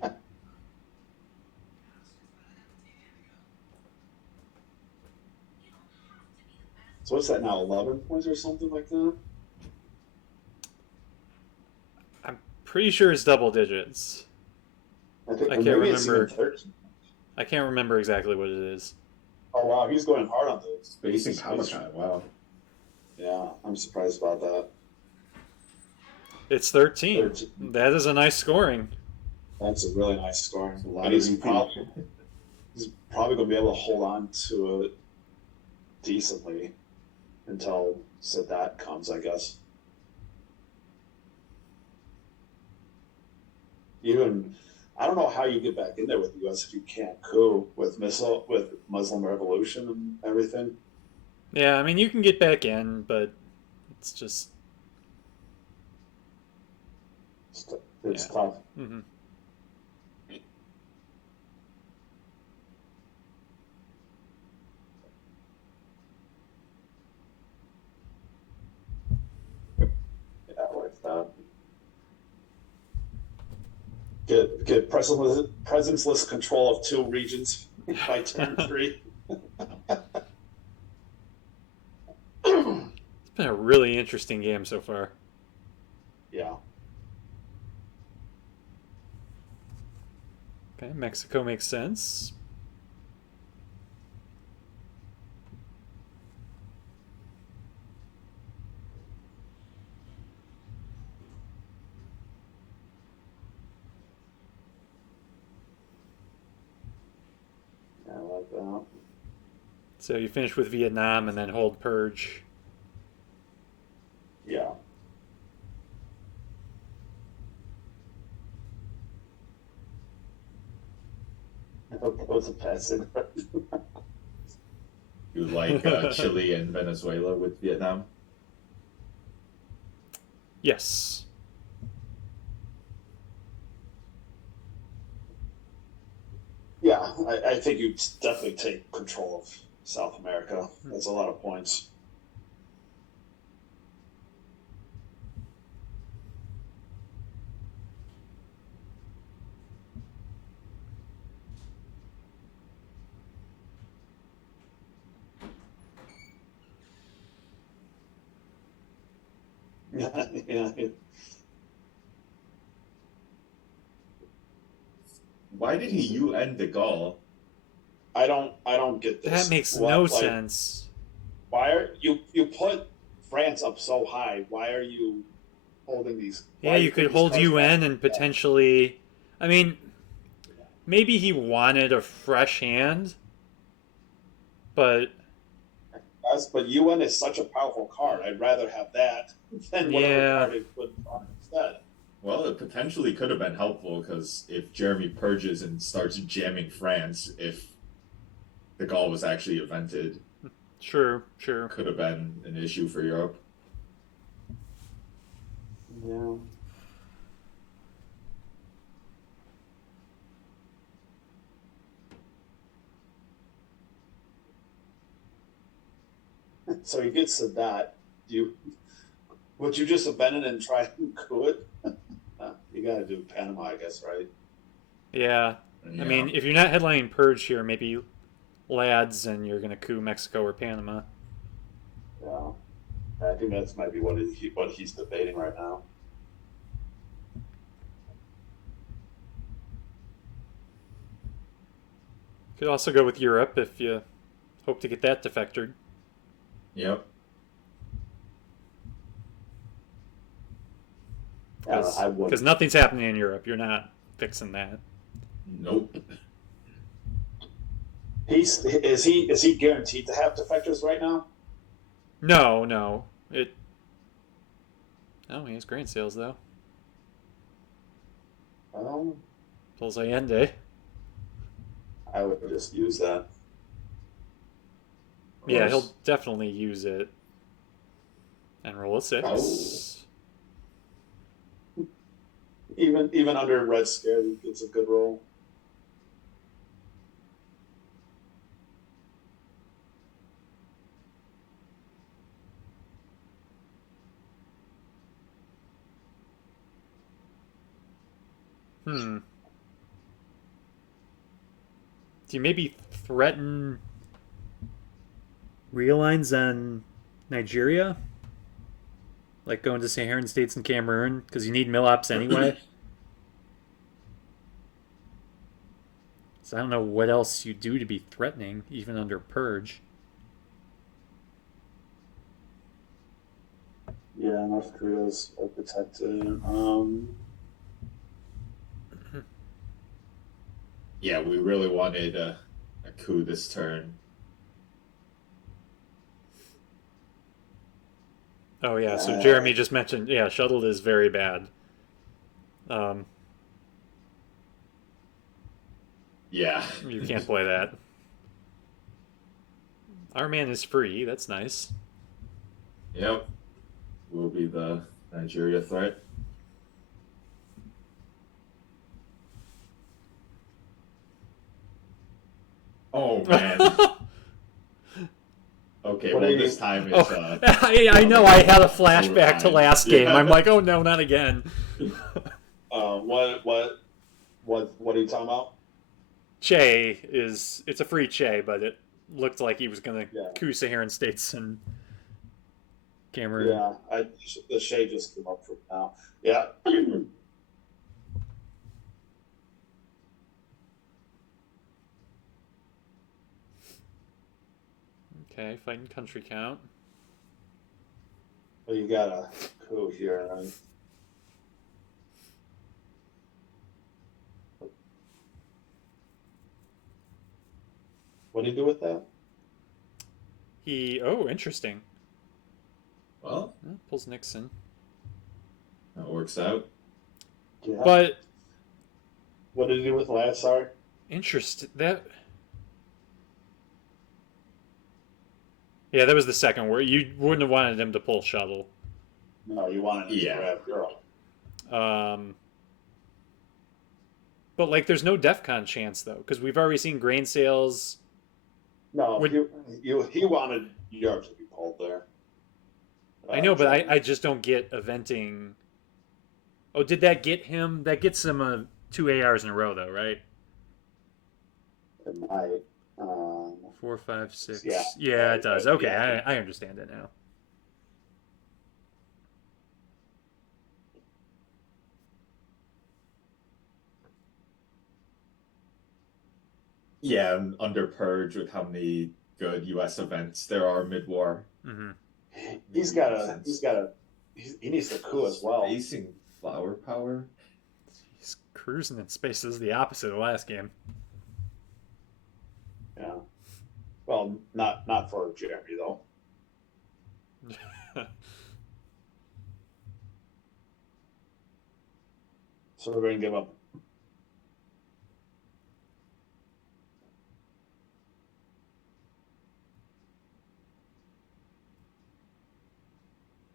So what's that now? 11 points or something like that? I'm pretty sure it's double digits. I think I or can't maybe it's even remember. 13. I can't remember exactly what it is. Oh wow, he's going hard on those. Spacing Comic-Con, wow. Yeah, I'm surprised about that. It's 13. 13. That is a nice scoring. That's a really nice scoring. A lot And of he's VP. probably going to be able to hold on to it decently until Sadat comes, I guess. Even I don't know how you get back in there with the U.S. if you can't coup with Muslim revolution and everything. Yeah, I mean, you can get back in, but it's just... It's Yeah. tough. Mm-hmm. Yeah, I like that. Get presence-less control of 2 regions by turn 3. It's been a really interesting game so far. Yeah. Okay, Mexico makes sense. I like that. So you finish with Vietnam and then hold Purge. Yeah. I hope that was a passing. You like Chile and Venezuela with Vietnam? Yes. Yeah, I think you definitely take control of South America. That's a lot of points. Yeah, yeah. Why did he UN the goal? I don't get That this. makes no What like sense. why are you put France up so high? Why are you holding these? Yeah, Why are you you could putting these hold cars back? UN and potentially. I mean, maybe he wanted a fresh hand, but Yes, but UN is such a powerful card. I'd rather have that than whatever yeah, card it put on instead. Well, it potentially could have been helpful because if Jeremy purges and starts jamming France, if the goal was actually invented, sure, sure. could have been an issue for Europe. Yeah. So he gets Sadat. You would you just abandon and try and coup it? You got to do Panama, I guess, right? Yeah, I Yeah. mean, if you're not headlining Purge here, maybe lads, and you're gonna coup Mexico or Panama. Yeah. I think that's might be what he's debating right now. Could also go with Europe if you hope to get that defectored. Yep. Yeah, I would. Because nothing's happening in Europe. You're not fixing that. Nope. Is he guaranteed to have defectors right now? No, no. It. Oh, he has grain sales though. Um, Pulls Allende. I would just use that. Yeah, he'll definitely use it. And roll a 6. Even under Red Scare, it's a good roll. Do you maybe threaten realigns on Nigeria? Like going to Saharan states and Cameroon? Because you need mill-ops anyway? So I don't know what else you do to be threatening, even under Purge. Yeah, North Korea's protected. Yeah, we really wanted a coup this turn. Oh yeah, so Jeremy just mentioned, yeah, shuttle is very bad. Yeah. You can't play that. Our man is free, that's nice. Yep. Will be the Nigeria threat. Oh man. Okay, well this time it's I know I had a flashback to last game. Yeah. I'm like, oh no, not again. What are you talking about? Che it's a free Che, but it looked like he was gonna Yeah. coup Saharan states and Cameroon. Yeah, the shade just came up from now. Yeah. Okay, fighting country count. Well, you got a coup here, right? What do you do with that? Interesting. Well, Pulls Nixon. that works out. Yeah. But What did you do with last? Sorry. that. Yeah, that was the second word. You wouldn't have wanted him to pull shuttle. No, you wanted to grab Europe. But But like, there's no DEF CON chance though, because we've already seen grain sales. No, Would he wanted Europe to be pulled there. I know, but Germany. I just don't get eventing. Oh, did that get him? That gets him two ARs in a row though, right? It might. Um, 4, 5, yeah, 6. Yeah, it does. Okay, yeah. I understand it now. Yeah, I'm under purge with how many good U.S. events there are mid-war. Mm-hmm. He needs the coup as well. Spacing flower power. He's cruising in space. This is the opposite of the last game. Yeah. Well, not for Jeremy though. So we're going to give up.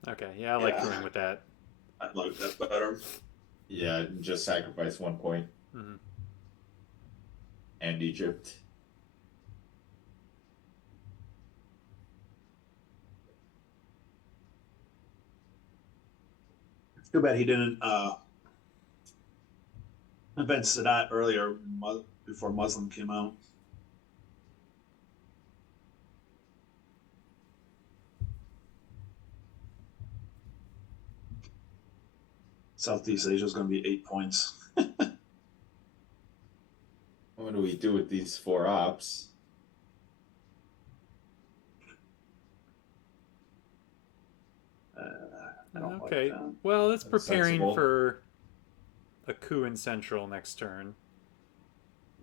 Okay, yeah, I like going with that. I like that better. Yeah, just sacrifice 1 point. Mm-hmm. And Egypt. It's too bad he didn't invent Sadat earlier before Muslim came out. Southeast Asia is going to be 8 points. What do we do with these 4 ops? I don't Okay, like that. well, that's preparing sensible. for a coup in Central next turn.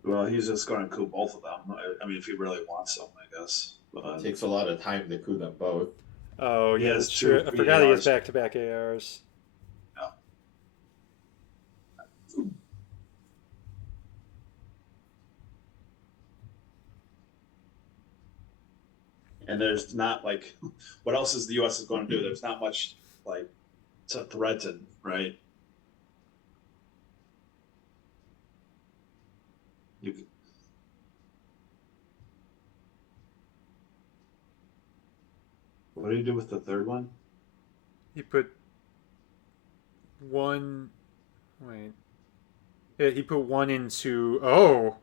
Well, he's just going to coup both of them. I mean, if he really wants them, I guess. It But takes a lot of time to coup them both. Oh, He yeah, has that's true. two I forgot he has ARs. back-to-back ARs. yeah. And there's not like, what else is the U.S. is going to do? There's not much like to threaten, right? You could, what do you do with the third one? He put one. Wait. Yeah, he put one into. Oh,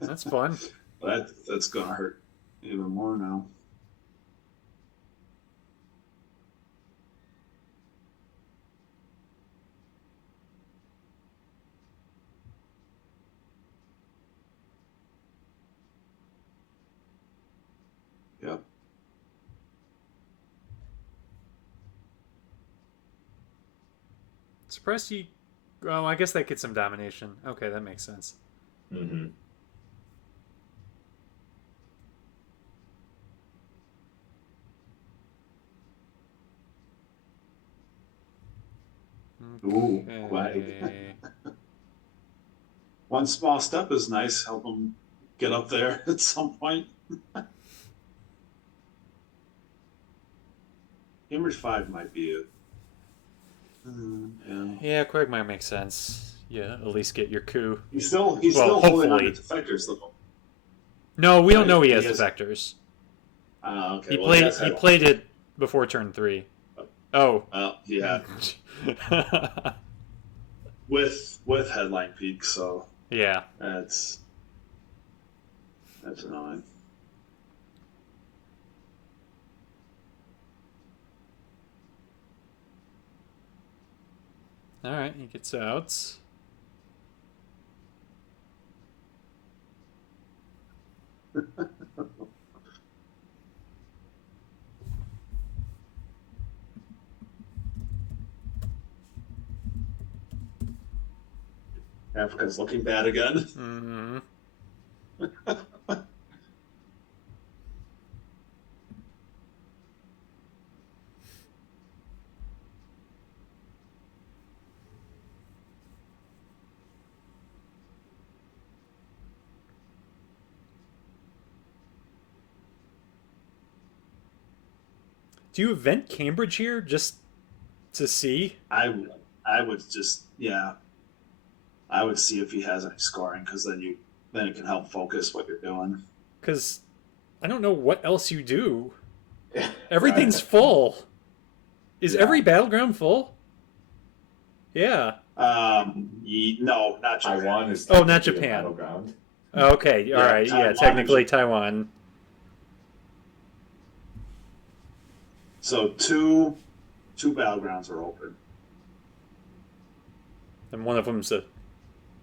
that's fun. That's gonna hurt even more now. Yep. Surprised he. Oh, I guess that gets some domination. Okay, that makes sense. Mm-hmm. Ooh, Okay. one small step is nice. Help them get up there at some point. Cambridge 5 might be it. Yeah. Yeah, Quagmire makes sense. Yeah, at least get your coup. He's still Well, holding on to hopefully. defectors though. No, we don't Right, know he he has has- defectors. Okay. He well, played. has He headline. played it before turn 3. Oh. He had with headline peak, so Yeah. that's annoying. All right, he gets out. Africa's looking bad again. Mm-hmm. Do you event Cambridge here just to see? I would just I would see if he has any scoring, because then it can help focus what you're doing. Because I don't know what else you do. Yeah, Everything's right. full. Is Yeah. every battleground full? Yeah. No, not Japan. Taiwan is Oh, not technically a Japan. battleground. Okay, all Yeah, right. Yeah, Taiwan technically is- Taiwan. So two battlegrounds are open. And one of them's a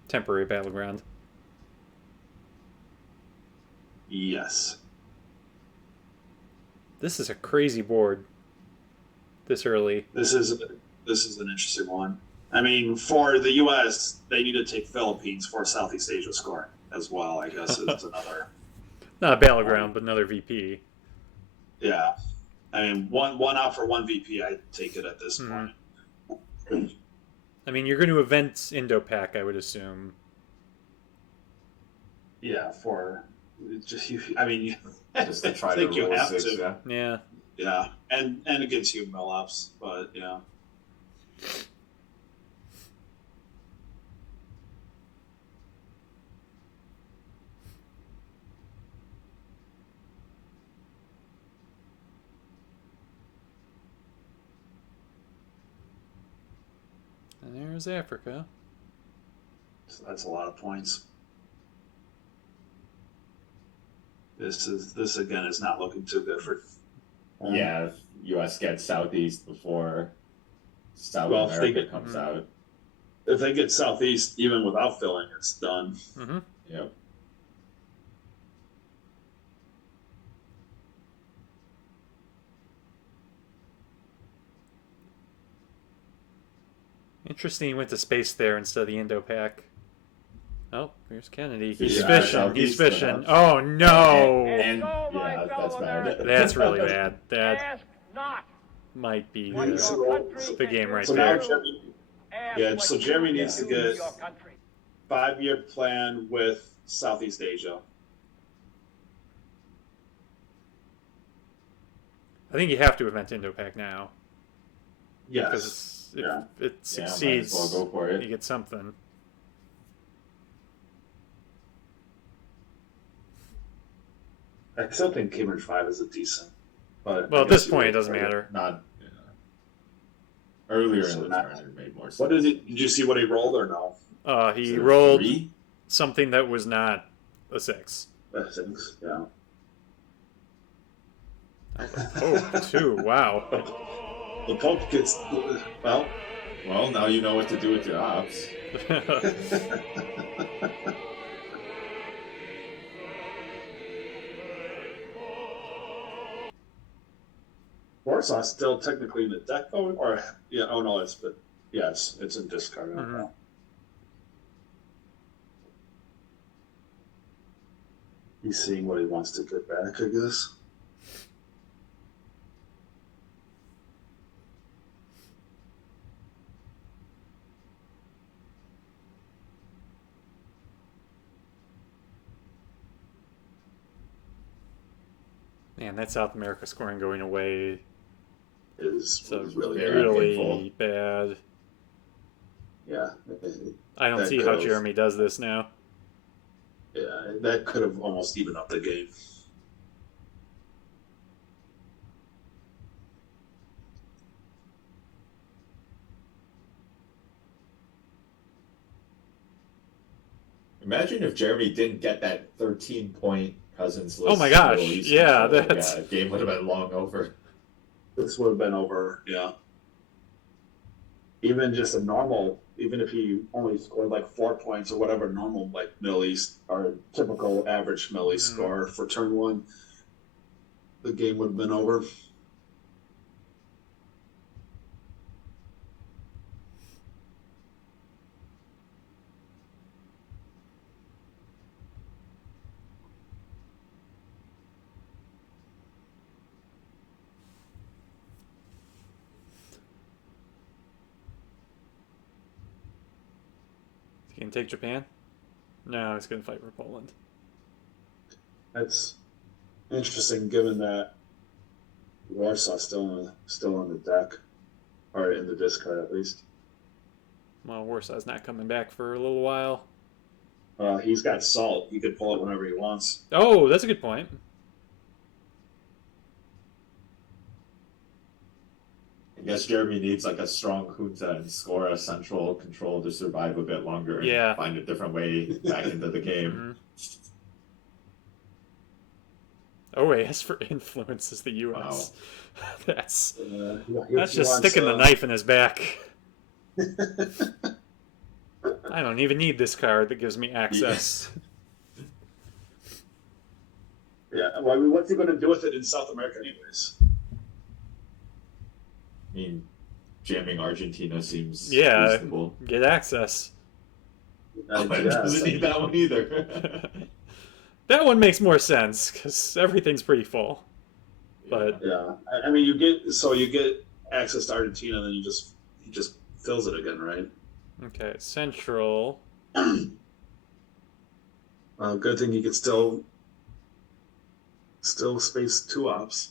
temporary battleground. Yes. This is a crazy board. This early. This is an interesting one. I mean, for the U.S., they need to take Philippines for Southeast Asia scoring as well. I guess it's another. Not a battleground, but another VP. Yeah, I mean, one out for one VP. I take it at this point. I mean, you're going to event Indo-Pac, I would assume. Yeah, for just I mean, Just to try I think to you roll have six, to. yeah. Yeah. Yeah, and against you Milops, but yeah. And there's Africa. So that's a lot of points. This again is not looking too good for. Yeah, if U.S. gets Southeast before South Well, if America they get- comes out. If they get Southeast, even without filling, it's done. Mm-hmm. Yep. Interesting he went to space there instead of the Indo-Pac. Oh, here's Kennedy. He's Yeah, fishing. Southeast, He's fishing. uh, Oh, no! And yeah, that's bad. That's really bad. That Ask not might be what the, your country the game right So there. now Jeremy, Ask Yeah, what so you Jeremy can needs to do get- your country. 5-year plan with Southeast Asia. I think you have to event Indo-Pac now. Yes. Because if Yeah. it Yeah, might succeeds, as well go for you it. get something. I still think Cambridge 5 is a decent. But Well, I at this guess you point, it would- doesn't matter. Not earlier So in the not- turn it made more sense. What did you see what he rolled or no? He Is it a rolled 3? something that was not a 6. That things, yeah. Oh, 2. Wow. The Pope gets well. Well, now you know what to do with your ops. Warsaw's still technically in the deck, though, or yeah? Oh no, yes, it's in discard. Mhm. He's seeing what he wants to get back, I guess. Man, that South America scoring going away Is so really very bad. really painful. bad. Yeah, I don't That see how goes. Jeremy does this now. yeah, that could have almost evened up the game. Imagine if Jeremy didn't get that 13-point Cousins list. Oh my gosh, Middle East yeah, control. that's- Yeah, the game would have been long over. This would have been over, yeah. Even just a normal, even if he only scored like 4 points or whatever normal like Middle East or typical average Middle East score for turn 1, the game would have been over. He can take Japan? No, he's going to fight for Poland. That's interesting, given that Warsaw's still on the deck, or in the discard at least. Well, Warsaw's not coming back for a little while. He's got salt. He could pull it whenever he wants. Oh, that's a good point. I guess Jeremy needs like a strong junta and score a central control to survive a bit longer and Yeah. find a different way back into the game. OAS for influence is the U.S. Wow. That's He just wants, sticking the knife in his back. I don't even need this card that gives me access. Yeah, well, I mean, what's he going to do with it in South America, anyways? I mean, jamming Argentina seems Yeah, reasonable. get access. I doesn't need that one either. That one makes more sense because everything's pretty full. But Yeah, I mean, you get access to Argentina, then he just fills it again, right? okay, central. Good thing he could still space 2 ops.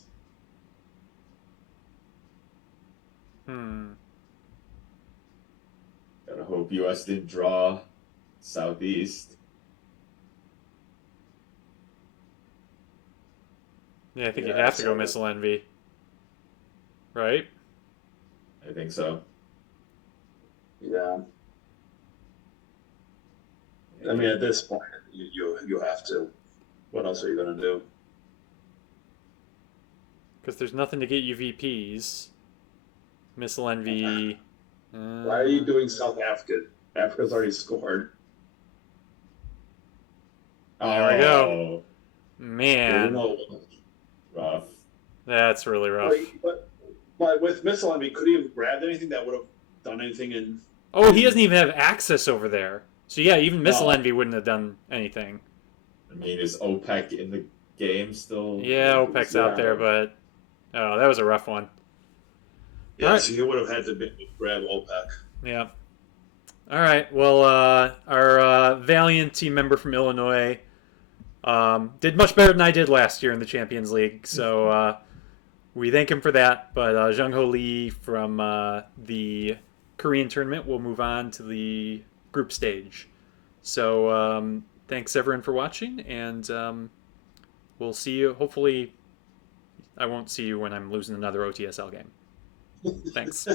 Gotta hope US didn't draw Southeast. Yeah, I think you Yeah, have to go so- missile envy. Right? I think so. Yeah. I mean, at this point, you have to. What else are you going to do? Because there's nothing to get you VPs. Missile envy. Why are you doing South Africa? Africa's already scored. There we go. Oh, Man, rough. that's really rough. But with missile envy, could he have grabbed anything that would have done anything in? Oh, he doesn't even have access over there. So yeah, even missile No. envy wouldn't have done anything. I mean, is OPEC in the game still? Yeah, OPEC's out there, but oh, that was a rough one. Yeah, Alright. so he would have had to grab OPEC. Yeah. All right. Well, our valiant team member from Illinois did much better than I did last year in the Champions League, so we thank him for that. But Jungho Lee from the Korean tournament will move on to the group stage. So thanks everyone for watching, and we'll see you. Hopefully, I won't see you when I'm losing another OTSL game. Thanks.